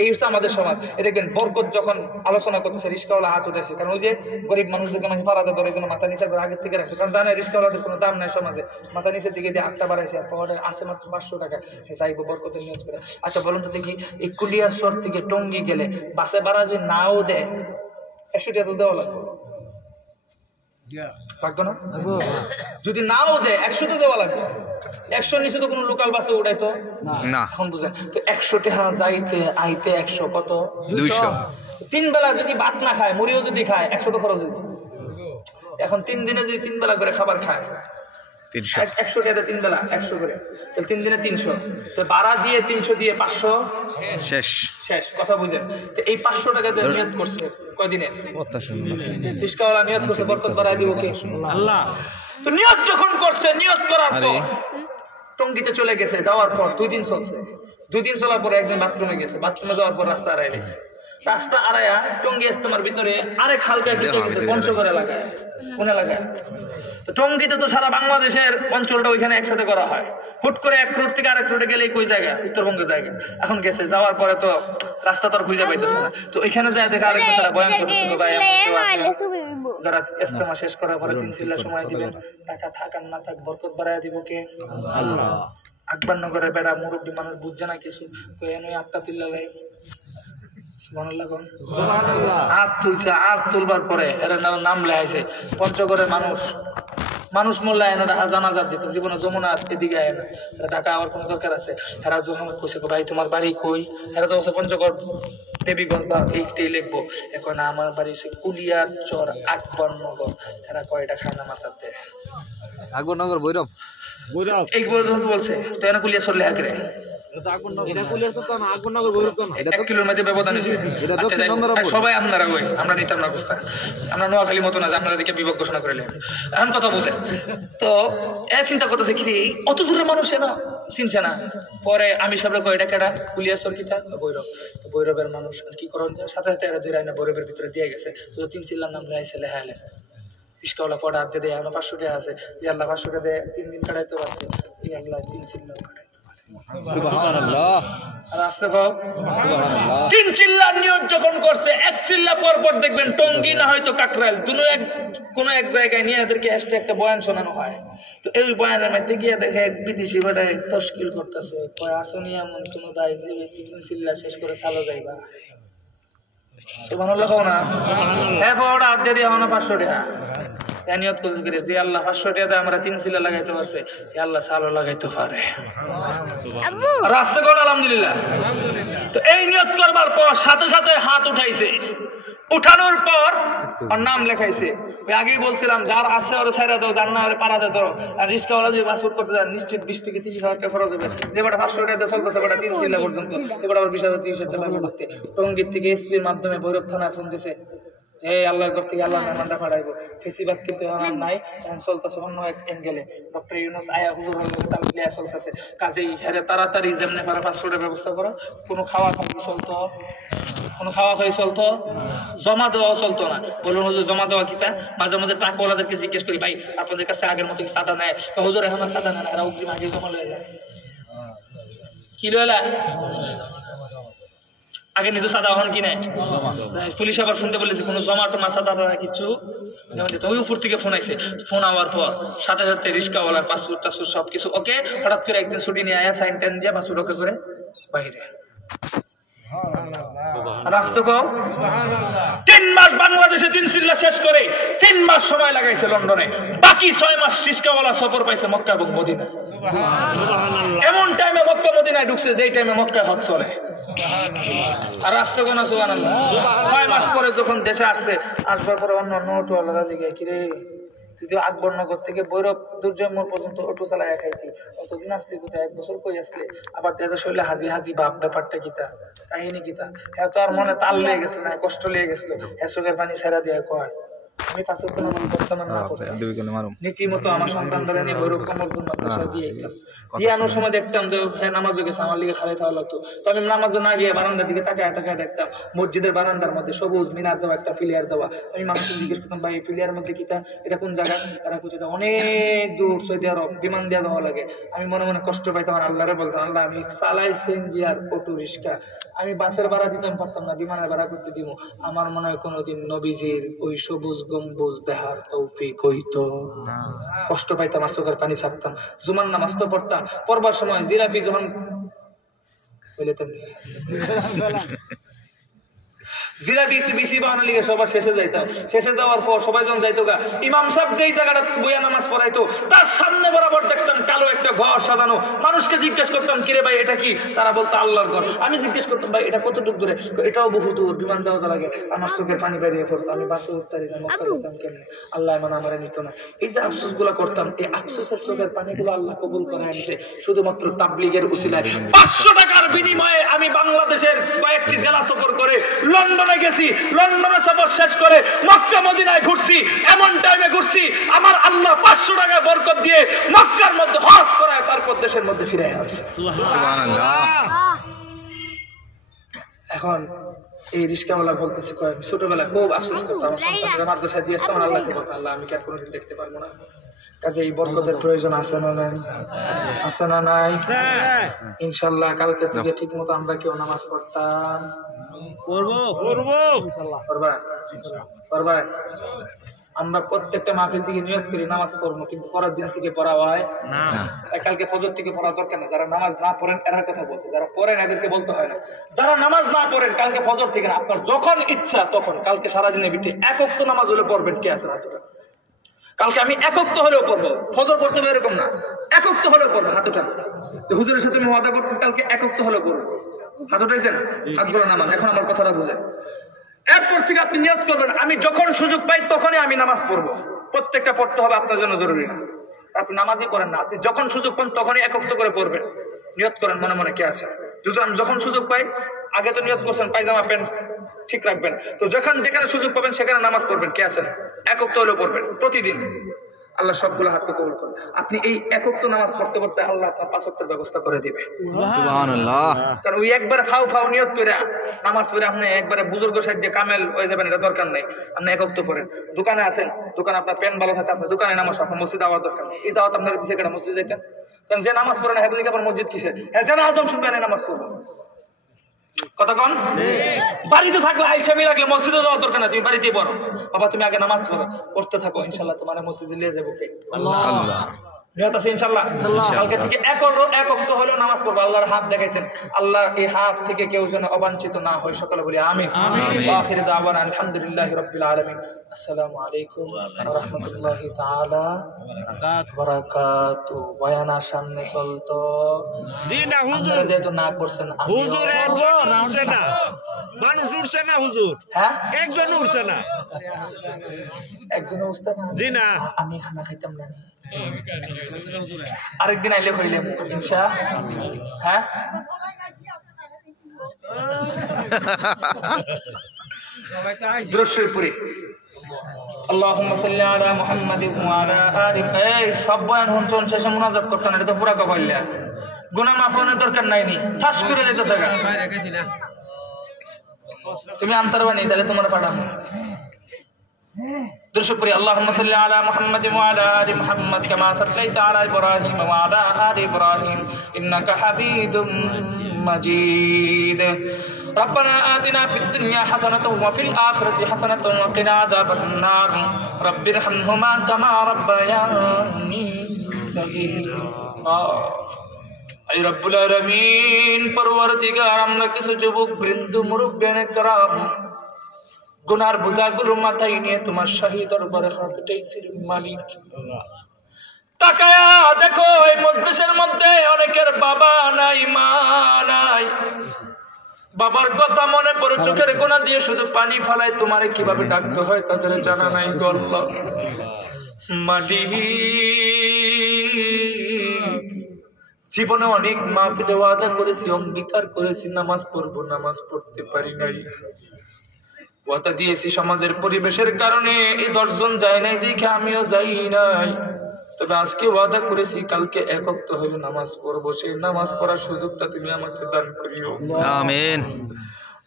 এই হচ্ছে আমাদের সমাজ। এই দেখবেন বরকত যখন আলোচনা করতেছে রিস্কাওয়ালা হাত উঠেছে, কারণ ওই যে গরিব মানুষদেরকে মানে পারাদা ধরে জন্য মাথা নিচে করে আগের থেকে রাখছে, কারণ জানে রিস্কাওয়ালাদের কোনো দাম নাই সমাজে, মাথা নিচের দিকে দিয়ে হাতটা বাড়াইছে, আর পরে আছে মাত্র 500 টাকা, সে চাইবো বরকতের নিয়ত করে। আচ্ছা বলুন তো দেখি, এই কুলিয়ারচর থেকে টঙ্গী গেলে বাসে ভাড়া যদি নাও দেয় 100 টাকা তো দেওয়া লাগবে, লাগতো না? যদি নাও দেয় 100 তো দেওয়া লাগবে। 100 নিচে তো কোনো লোকাল বাসে উঠাইতো না। এখন বুঝেন তো, 100 টাকা যাইতে আইতে 100 কত? 200। 3 বেলা যদি ভাত না খায়, মুড়িও যদি খায় 100 তো খরচ হইব। এখন 3 দিনে যদি 3 বেলা করে খাবার খায় 100 টাকা, 3 বেলা 100 করে, তাহলে 3 দিনে 300, তো ভাড়া দিয়ে 300 দিয়ে 500 শেষ। কথা বুঝেন? তো এই 500 টাকা দিয়ে নিয়ত করছে কয়দিনে? রিস্কাওয়ালা নিয়ত করছে বরকত বাড়ায় দিব কে? আল্লাহ। তো নিয়ত যখন করছে, নিয়ত করার পর টঙ্গিতে চলে গেছে, যাওয়ার পর 2 দিন চলছে। 2 দিন চলার পরে একদিন বাথরুমে গেছে, বাথরুমে যাওয়ার পর রাস্তা আড়াই গেছে। রাস্তা আড়াইয়া টঙ্গী ইস্তেমার ভিতরে আরেক হালকা ঢুকে গেছে পঞ্চগড় এলাকায়। কোন এলাকায়? তো টঙ্গীতে তো সারা বাংলাদেশের অঞ্চলটা ওইখানে একসাথে করা হয়। হুট করে এক রোড থেকে আরেক রোডে গেলে কই জায়গা? উত্তরবঙ্গের জায়গা। এখন গেছে, যাওয়ার পরে তো রাস্তা তো আর খুঁজে পাইতেছে না। তো ওইখানে যায় দেখে আরেক কথা বয়ান করতেছিল, ভাই যারা ইস্তেমা শেষ করার পরে 3 চিল্লা সময় দিবেন, টাকা থাক আর না থাক বরকত বাড়ায় দিব কে? আল্লাহ। আকবরনগরের বেড়া মুরব্বী মানুষ বুঝছে না কিছু, তো এনে 8টা চিল্লা লাই হাত তুলছে। হাত তুলবার পরে এরা নাম লেখাইছে পঞ্চগড়ের মানুষ মোল্লায় না জানাজার দিত জীবনে যমুনা এদিকে আয় না, টাকা আবার কোন দরকার আছে? এরা যখন কইছে ভাই তোমার বাড়ি কই, এরা তো হচ্ছে পঞ্চগড় দেবীগঞ্জ বা এইটাই লিখবো। এখন না আমার বাড়ি হচ্ছে কুলিয়ার চর আকবরনগর। এরা কয়টা খানা মাথার দেয় আকবরনগর ভৈরব এই পর্যন্ত বলছে, তো এরা কুলিয়া চর লেখা করে সবাই আপনারা ওই আমরা নিতাম না বুঝতে, আমরা নোয়াখালী মতো না যে আপনাদেরকে বিভাগ ঘোষণা করে এখন কথা বুঝে। তো এ চিন্তা করতেছে কি অত দূরের মানুষ না চিনছে না। পরে আমি সবাই কয়টা কেডা কুলিয়াচর কিতা ভৈরব, তো ভৈরবের মানুষ কি করেন সাথে সাথে এরা দুই রায়না ভৈরবের ভিতরে দিয়ে গেছে। তো 3 চিল্লার নাম লেখাইছে, লেখাইলে রিস্কাওয়ালা পড়া হাতে দেয়, আমরা 500 টাকা আছে, আল্লাহ 500 টাকা দেয় 3 দিন কাটাইতে পারছে, এই আল্লাহ 3 চিল্লা কাটাই। তিন চিল্লার নিয়োগ যখন করছে, 1 চিল্লা পর পর দেখবেন টঙ্গী না হয়তো কাকরাইল কোন এক জায়গায় নিয়ে এদেরকে একটা বয়ান শোনানো হয়। তো এই বয়ানের মধ্যে গিয়ে দেখে এক বিদেশি বেটায় তশকিল করতেছে, কয় আসনি এমন কোন দায় যে 3 চিল্লা শেষ করে চালো যাইবা। সুবহানাল্লাহ কও না? হ্যাঁ বড় হাত দিয়ে আমার 500 টাকা নিয়ত করে যে আল্লাহ 500 টাকা দিয়ে আমরা 3 চিল্লা লাগাইতে পারছে, আল্লাহ চালও লাগাইতে পারে। রাস্তা কোন আলহামদুলিল্লাহ। তো এই নিয়ত করবার পর সাথে সাথে হাত উঠাইছে, উঠানোর পর ওর নাম লেখাইছে। আগেই বলছিলাম যার আছে ওর ছাইরা দাও, যার না ওরে পাড়া দে দাও। আর রিস্কাওয়ালা যে পাসপোর্ট করতে যায় নিশ্চিত 20 থেকে 30,000 টাকা খরচ হবে। যে বেটা 500 টাকা দিয়ে চলতেছে বেটা 3 চিল্লা পর্যন্ত, এবার আবার 20,000 30,000 টাকা করতে টঙ্গীর থেকে এসপির মাধ্যমে ভৈরব থানায় ফোন দিছে, এই আল্লাহর ঘর থেকে আল্লাহ মেহমানটা পাঠাইবো। ফেসিবাদ কিন্তু এখন নাই, এখন চলতেছে অন্য এক অ্যাঙ্গেলে। ডক্টর ইউনুস আয়া হুজুর তালিয়া চলতেছে, কাজেই হেরে তাড়াতাড়ি যেমনি পারে 500 টাকা ব্যবস্থা করো। কোনো খাওয়া খাওয়াই চলতো, জমা দেওয়াও চলতো না। বলুন হুজুর জমা দেওয়া কিতা? মাঝে মাঝে টাকাওয়ালাদেরকে জিজ্ঞেস করি, ভাই আপনাদের কাছে আগের মতো কি চাঁদা নেয়? হুজুর এখন আর চাঁদা নেয় না, এরা অগ্রিম আগে জমা লয়ে যায়। কি লইলা? আগে নিজে সাদা হন কিনে পুলিশ আবার শুনতে বলেছে কোনো জমা টমা সাদা কিছু ওই উপর থেকে ফোন আইছে। ফোন আওয়ার পর সাথে সাথে রিস্কাওয়ালার পাসপোর্ট টাসপোর্ট সবকিছু ওকে। হঠাৎ করে একদিন ছুটি নিয়ে আয়া সাইন টাইন দিয়ে পাসপোর্ট ওকে করে বাইরে। 3 মাস বাংলাদেশে 3 চিল্লা শেষ করে 3 মাস সময় লাগাইছে লন্ডনে, বাকি 6 মাস রিস্কাওয়ালা সফর পাইছে মক্কা এবং মদিনা। এমন টাইমে মক্কা মদিনায় ঢুকছে যেই টাইমে মক্কায় হজ চলে। আর রাষ্ট্র কোন সুবহানাল্লাহ। 6 মাস পরে যখন দেশে আসছে, আসবার পরে অন্য অটোওয়ালারা জিজ্ঞাসা কিরে তুই আকবরনগর থেকে ভৈরব দুর্জয় মোড় পর্যন্ত অটো চালাইয়া খাইছি, অতদিন আসলি কোথায়? 1 বছর কই আসলে? আবার দেশে শরীরে হাজি হাজি ভাব, ব্যাপারটা কিতা, কাহিনী কিতা? হ্যাঁ তো আর মনে তাল লেগে গেছিল না, কষ্ট লেগে গেছিল। হ্যাঁ চোখের পানি ছেড়া দিয়ে কয় আমি নীতিমতো আমার সন্তান ধরে নিয়ে ভৈরব কমর দিয়ে আনার সময় দেখতাম যে হ্যাঁ নামাজও গেছে, আমার লিগে খালি খাওয়া লাগতো। তো আমি নামাজ না গিয়ে বারান্দার দিকে তাকায় তাকায় দেখতাম মসজিদের বারান্দার মধ্যে সবুজ মিনার দেওয়া একটা ফিলিয়ার দেওয়া। আমি মানুষকে জিজ্ঞেস করতাম, ভাই এই ফিলিয়ার মধ্যে কিতা, এটা কোন জায়গা? তারা খুঁজে অনেক দূর, সৌদি আরব, বিমান দেওয়া দেওয়া লাগে। আমি মনে মনে কষ্ট পাইতাম, আর আল্লাহরে বলতাম, আল্লাহ আমি চালাই সিএনজি আর অটো রিক্সা, আমি বাসের ভাড়া দিতাম পারতাম না, বিমানের ভাড়া করতে দিব। আমার মনে হয় কোনোদিন নবীজির ওই সবুজ গম্বুজ দেহার তৌফিক হইতো। কষ্ট পাইতাম আর চোখের পানি ছাড়তাম। জুমার নামাজ তো পড়তাম, পড়বার সময় জিলাপি যখন জিলাপি একটু বেশি বানানো লিগে সবার শেষে যাইতাম। শেষে যাওয়ার পর সবাই যখন যাইতো গা, ইমাম সাহেব যেই জায়গাটা বইয়া নামাজ পড়াইতো তার সামনে বরাবর দেখতাম কালো একটা ঘর সাজানো। মানুষকে জিজ্ঞেস করতাম, কিরে ভাই এটা কি? তারা বলতো আল্লাহর ঘর। আমি জিজ্ঞেস করতাম, ভাই এটা কতটুকু দূরে? এটাও বহু দূর, বিমান দেওয়া লাগে। আমার চোখের পানি বেরিয়ে পড়তো। আমি বাসে উঠতারি না, মক্কা যেতাম কেমনে? আল্লাহ মানে আমার নিত না। এই যে আফসোস গুলা করতাম, এই আফসোসের চোখের পানিগুলো আল্লাহ কবুল করে আনছে শুধুমাত্র তাবলীগের উসিলায়। 500 টাকার বিনিময়ে আমি বাংলাদেশের কয়েকটি জেলা সফর করে লন্ডনে গেছি। লন্ডনে সফর শেষ করে মক্কা মদিনায় ঘুরছি। এমন টাইমে ঘুরছি আমার আল্লাহ 500 500 টাকা বরকত দিয়ে মক্কার মধ্যে হজ করায় তারপর দেশের মধ্যে ফিরে আসছে। এখন এই রিস্কাওয়ালা বলতেছে কয় ছোটবেলা খুব আফসোস করতাম, আমার সন্তানদের মাদ্রাসায় দিয়ে আসতাম, আল্লাহকে বলতাম আল্লাহ আমি কি আর কোনোদিন দেখতে পারবো না। কাজে এই বরকতের প্রয়োজন আছে না নাই? আছে না নাই? ইনশাল্লাহ কালকে থেকে ঠিক মতো আমরা কেউ নামাজ পড়তাম, পড়বা। আমরা প্রত্যেকটা মাহফিল থেকে নিয়োগ করি নামাজ পড়বো, কিন্তু পরের দিন থেকে পড়া হয় না। কালকে ফজর থেকে পড়া দরকার না। যারা নামাজ না পড়েন এরার কথা বলতে, যারা পড়েন এদেরকে বলতে হয় না। যারা নামাজ না পড়েন কালকে ফজর থেকে না, আপনার যখন ইচ্ছা তখন কালকে সারাদিনের ভিতরে একক তো নামাজ হলে পড়বেন। কে আছে হাত উঠান? কালকে আমি একক তো হলেও পড়বো, ফজর পড়তে হবে এরকম না, একক তো হলেও পড়বো। হাত উঠান। তো হুজুরের সাথে আমি ওয়াদা করতেছি কালকে একক তো হলেও পড়বো। হাত উঠাইছেন? হাতগুলো নামান। এখন আমার কথাটা বুঝেন। এরপর থেকে আপনি নিয়ত করবেন আমি যখন সুযোগ পাই তখনই আমি নামাজ পড়বো। প্রত্যেকটা পড়তে হবে আপনার জন্য জরুরি না। আপনি নামাজই পড়েন না, আপনি যখন সুযোগ পান তখনই একত্র করে পড়বেন। নিয়ত করেন মনে মনে কে আছে। যদি আমি যখন সুযোগ পাই, আগে তো নিয়ত করছেন পায়জামা প্যান্ট ঠিক রাখবেন, তো যখন যেখানে সুযোগ পাবেন সেখানে নামাজ পড়বেন। কে আছেন? একত্র হলেও পড়বেন প্রতিদিন। আল্লাহ সবগুলো হাতকে কবুল করুন। আপনি এই একত্র নামাজ পড়তে পড়তে আল্লাহ আপনার 5 ওয়াক্তের ব্যবস্থা করে দিবে। সুবহানাল্লাহ। কারণ ওই একবার ফাউ ফাউ নিয়ত করে নামাজ পড়ে আপনি একবারে বুজুর্গ সাহেব যে কামেল হয়ে যাবেন এটা দরকার নাই। আপনি একত্র পড়েন। দোকানে আছেন, দোকানে আপনার পেন ভালো থাকে, আপনার দোকানে নামাজ, আপনার মসজিদ আওয়ার দরকার নেই। এই দাওয়াত আপনার দিচ্ছে কেন? মসজিদ যেতেন। কারণ যে নামাজ পড়ে না হেবলিক আবার মসজিদ কিসের? হ্যাঁ যেন আজম শুনবে না নামাজ পড়বো। কথা কন? বাড়িতে থাকলে আইসামি রাখলে মসজিদে যাওয়ার দরকার না, তুমি বাড়িতেই পড়ো। বাবা তুমি আগে নামাজ পড়তে থাকো, ইনশাল্লাহ তোমার মসজিদে নিয়ে যাবো কে? আল্লাহ। নিয়ত আছে ইনশাল্লাহ। কালকে থেকে একক তো হলেও নামাজ পড়বো। আল্লাহর হাত দেখাইছেন, আল্লাহ এই হাত থেকে কেউ যেন অবাঞ্ছিত না হয়। সকলে বলি আমিন। আখির দাওয়ানা আলহামদুলিল্লাহি রাব্বিল আলামিন। আসসালামু আলাইকুম ওয়া রাহমাতুল্লাহি তাআলা ওয়া বারাকাতুহু। বয়ানের সামনে চলতো জি না হুজুর, যেহেতু না করছেন হুজুর একজন উঠছে না, মানুষ উঠছে না হুজুর। হ্যাঁ একজন উঠছে না, একজন উঠতে না। জি না আমি খানা খাইতাম না, আরেকদিন আইলে হইলাম ইনশা। হ্যাঁ দ্রশ্যপুরি আল্লাহুম্মা সাল্লি আলা মুহাম্মাদিন ওয়া আলা আলি। এই সব বয়ান হুনছন শেষে মুনাজাত করতেন, এটা তো পুরা কবাইলা। গুনাহ মাফ হওয়ার দরকার নাই নি, ঠাস করে যেতে থাকা। তুমি আনতার বানি তাহলে তোমার পাঠাবো। درشپری اللهم صل على محمد وعلى ال محمد كما صليت على ابراهيم وعلى ال ابراهيم انك حميد مجيد ربنا آتنا في الدنيا حسنة وفي الآخرة حسنة وقنا عذاب النار رب ارحمهما كما ربياني صغيرا اے رب العالمین پروردگار আমরা কিছু যুবক বৃন্দ মুরব্বিয়ান کرام গুনার বোঝাগুলো মাথায় নিয়ে তোমার শাহী দরবারে হাত উঠাইছি মালিক। তাকায়া দেখো এই মজলিসের মধ্যে অনেকের বাবা নাই, মা নাই। বাবার কথা মনে পড়ে চোখের কোনা দিয়ে শুধু পানি ফেলায়। তোমারে কিভাবে ডাকতে হয় তাদের জানা নাই গো আল্লাহ। মালিক জীবনে অনেক মাহফিলে ওয়াদা করেছি, অঙ্গীকার করেছি নামাজ পড়বো, নামাজ পড়তে পারি নাই। ওয়াদা দিয়েছি সমাজের পরিবেশের কারণে এই 10 জন যায় নাই দেখে আমিও যাই নাই। তবে আজকে ওয়াদা করেছি কালকে একত্র হয়ে নামাজ পড়বো। সেই নামাজ পড়ার সুযোগটা তুমি আমাকে দান করিও আমিন।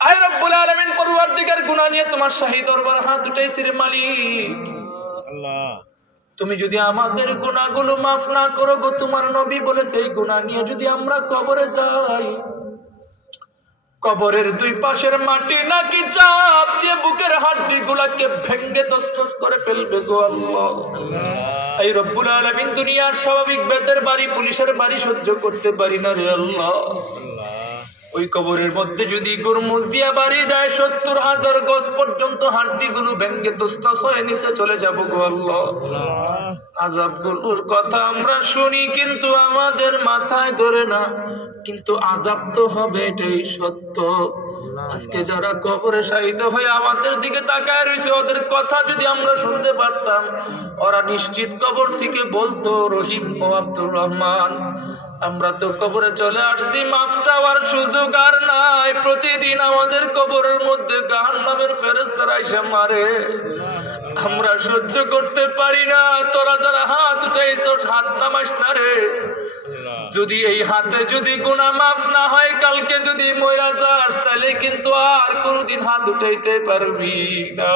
আয় রব্বুল আলামিন পরওয়ারদিগার গুনাহ নিয়ে তোমার শাহী দরবারে হাত উঠাইছি রে মালিক আল্লাহ। তুমি যদি আমাদের গুনাহগুলো মাফ না করো গো, তোমার নবী বলেছে এই গুনাহ নিয়ে যদি আমরা কবরে যাই, কবরের দুই পাশের মাটি নাকি চাপ দিয়ে বুকের হাড্ডি গুলাকে ভেঙ্গে তছনছ করে ফেলবে গো আল্লাহ। এই রব্বুল আলামিন দুনিয়ার স্বাভাবিক বেতের বাড়ি, পুলিশের বাড়ি সহ্য করতে পারি না রে আল্লাহ। ওই কবরের মধ্যে যদি গুরমুজ দিয়া বাড়ি দেয় 70,000 গজ পর্যন্ত হাড্ডি গুলো ভেঙ্গে তছনছ হয়ে নিচে চলে যাব গো আল্লাহ। আযাবগুলোর কথা আমরা শুনি কিন্তু আমাদের মাথায় ধরে না, কিন্তু আযাব তো হবে এটাই সত্য। আজকে যারা কবরে শায়িত হয়ে আমাদের দিকে তাকায় রয়েছে, ওদের কথা যদি আমরা শুনতে পারতাম, ওরা নিশ্চিত কবর থেকে বলতো রহিম ও আব্দুর রহমান আমরা তো কবরে চলে আসছি, মাফ চাওয়ার সুযোগ আর নাই। প্রতিদিন আমাদের কবরের মধ্যে জাহান্নামের ফেরেশতারা এসে মারে, আমরা সহ্য করতে পারি না। তোরা যারা হাত উঠে উঠাইছ হাত নামাস না রে। যদি এই হাতে যদি গুনাহ মাফ না হয়, কালকে যদি মইরা যাস, তাহলে কিন্তু আর কোনদিন হাত উঠাইতে পারবি না।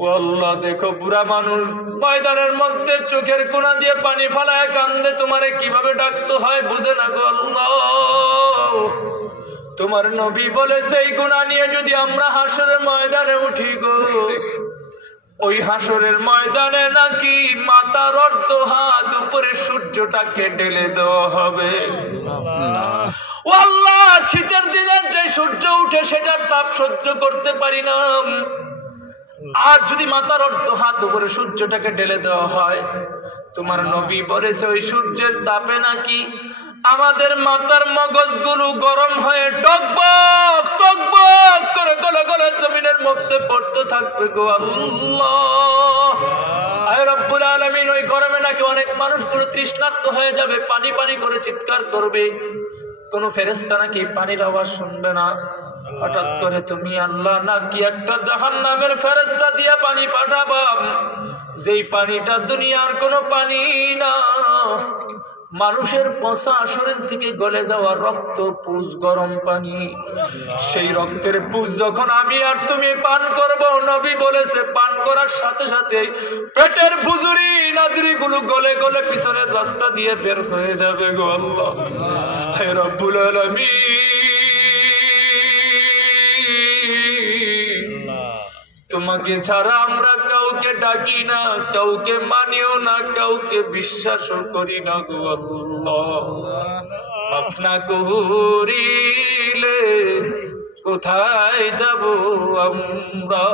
ও আল্লাহ, দেখো বুড়া মানুষ ময়দানের মধ্যে চোখের কোনা দিয়ে পানি ফালায় কান্দে, তোমারে কিভাবে ডাকতে হয় বুঝে না গো আল্লাহ। তোমার নবী বলেছে এই গুনাহ নিয়ে যদি আমরা হাসরের ময়দানে উঠি গো, ওই হাসরের ময়দানে নাকি মাথার অর্ধ হাত উপরে সূর্যটাকে ঢেলে দেওয়া হবে। ও আল্লাহ, শীতের দিনের যে সূর্য উঠে সেটার তাপ সহ্য করতে পারি না, আর যদি মাথার অর্ধ হাত উপরে সূর্যটাকে ঢেলে দেওয়া হয়, তোমার নবী বলেছে ওই সূর্যের তাপে নাকি আমাদের মাথার মগজগুলো গরম হয়ে টকবক টকবক করে গলে গলে জমিনের মধ্যে পড়তে থাকবে গো আল্লাহ। আয় রব্বুল আলামিন, ওই গরমে নাকি অনেক মানুষগুলো তৃষ্ণার্ত হয়ে যাবে, পানি পানি করে চিৎকার করবে। কোন ফেরেশতা নাকি পানির আওয়াজ শুনবে না। হঠাৎ করে তুমি আল্লাহ নাকি একটা জাহান্নামের ফেরেশতা দিয়ে পানি পাঠাবা, যেই পানিটা দুনিয়ার কোনো পানি না, মানুষের পচা শরীর থেকে গলে যাওয়া রক্ত পুজ গরম পানি। সেই রক্তের পুজ যখন আমি আর তুমি পান করব, নবী বলেছে পান করার সাথে সাথে পেটের বুজুরি নাজরি গুলো গলে গলে পিছনের রাস্তা দিয়ে বের হয়ে যাবে গো আল্লাহ। হে রব্বুল আলামিন, তোমাকে ছাড়া আমরা কাউকে ডাকি না, কাউকে মানিও না, কাউকে বিশ্বাসও করি না গো আল্লাহ। মাফ না করিলে কোথায় যাব আমরা?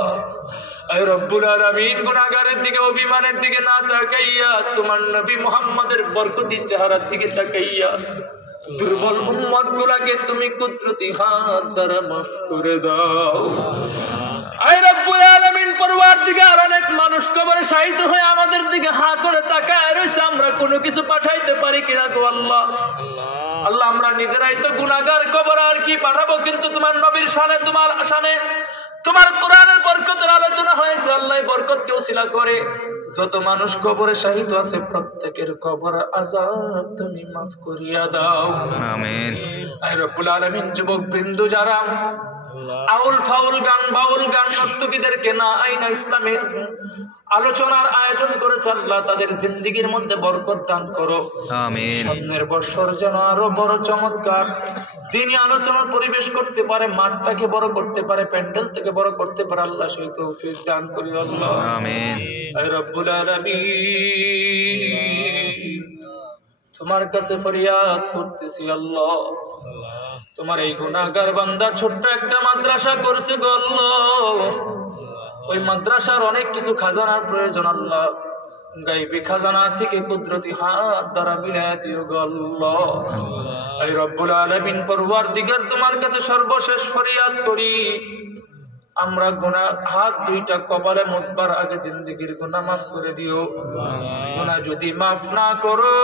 আয় রব্বুল আলামিন, গুনাহগারের দিকে অভিমানের দিকে না তাকাইয়া তোমার নবী মুহাম্মাদের বরকতি চেহারার দিকে তাকাইয়া দুর্বল উম্মত গুলাকে তুমি কুদরতি হাত দ্বারা মাফ করে দাও। আয় রব্বুল আলামিন, পরওয়ারদিগার, অনেক মানুষ কবরে শাহিদ হয়ে আমাদের দিকে হা করে তাকায় রয়েছে, আমরা কোনো কিছু পাঠাইতে পারি কিনা গো আল্লাহ। আল্লাহ, আমরা নিজেরাই তো গুনাহগার, কবর আর কি পাঠাবো? কিন্তু তোমার নবীর শানে, তোমার শানে, তোমার কোরআনের বরকতের আলোচনা হয়েছে। আল্লাহ বরকতকে ওসিলা করে যত মানুষ কবরে শাহিদ আছে প্রত্যেকের কবর আযাব তুমি মাফ করিয়া দাও, আমিন। আয় রব্বুল আলামিন, যুবক বৃন্দ যারা আউল ফাউল গান, বাউল গান, নর্তকীদেরকে না আইনা ইসলামের আলোচনার আয়োজন করেছে, আল্লাহ তাদের জিন্দেগীর মধ্যে বরকত দান করো, আমিন। সামনের বছর যেন আরো বড় চমৎকার দিনই আলোচনার পরিবেশ করতে পারে, মাঠটাকে বড় করতে পারে, প্যান্ডেল থেকে বড় করতে পারে, আল্লাহ সেই তৌফিক দান করি আল্লাহ, আমিন। হে রব্বুল আলামিন, তোমার কাছে ফরিয়াদ করতেছি আল্লাহ, তোমার এই গুনাহগার বান্দা ছোট্ট একটা মাদ্রাসা করছে গো আল্লাহ, ওই মাদ্রাসার অনেক কিছু খাজানার প্রয়োজন আল্লাহ, গায়বী খাজানা থেকে কুদরতি হাত দ্বারা মিলায় দিও গো আল্লাহ। এই রব্বুল আলামিন, পরওয়ারদিগার, তোমার কাছে সর্বশেষ ফরিয়াদ করি, আমরা গুনাহ হাত দুইটা কপালে মুছবার আগে জিন্দেগীর গুনাহ মাফ করে দিও। গুনাহ যদি মাফ না করো,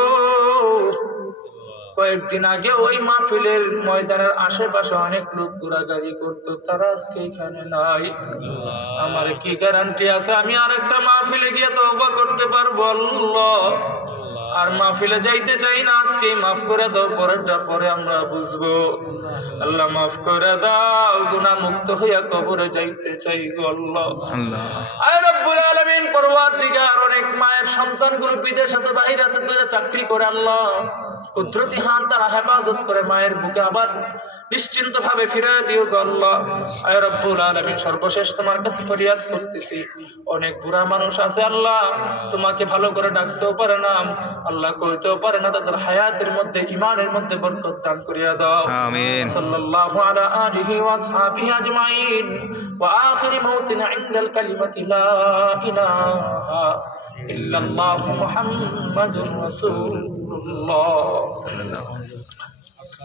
কয়েকদিন আগে ওই মাহফিলের ময়দানের আশেপাশে অনেক লোক ঘোরাঘুরি করতো, তারা আজকে এখানে নাই। আমার কি গ্যারান্টি আছে আমি আরেকটা মাহফিলে গিয়ে তওবা করতে পারবো আল্লাহ? আর মাহফিলে যাইতে চাই না, আজকে মাফ করে দাও, পরেরটা পরে আমরা বুঝবো। আল্লাহ মাফ করে দাও, গুনাহ মুক্ত হইয়া কবরে যাইতে চাই গো আল্লাহ। আয় রব্বুল আলামিন, পরওয়ারদিগার, অনেক মায়ের সন্তানগুলো বিদেশ আছে, বাইরে আছে, চাকরি করে, আল্লাহ কুদরতি হাত দ্বারা হেফাজত করে মায়ের বুকে আবার নিশ্চিন্ত ভাবে ফিরে দিও গো আল্লাহ। আয় রব্বুল আলামিন, সর্বশেষ তোমার কাছে ফরিয়াদ করতেছি, অনেক বুড়া মানুষ আছে আল্লাহ, তোমাকে ভালো করে ডাকতেও পারে না আল্লাহ, কইতেও পারে না, তাদের হায়াতের মধ্যে ঈমানের মধ্যে বরকত দান করিয়া দাও, আমিন। সাল্লাল্লাহু আলা আলিহি ওয়া আসহাবিহি আজমাইন ওয়া আখিরি মাউতিনা ইনদাল কালিমাতি লা ইলাহা ইল্লাল্লাহু মুহাম্মাদুর রাসূলুল্লাহ।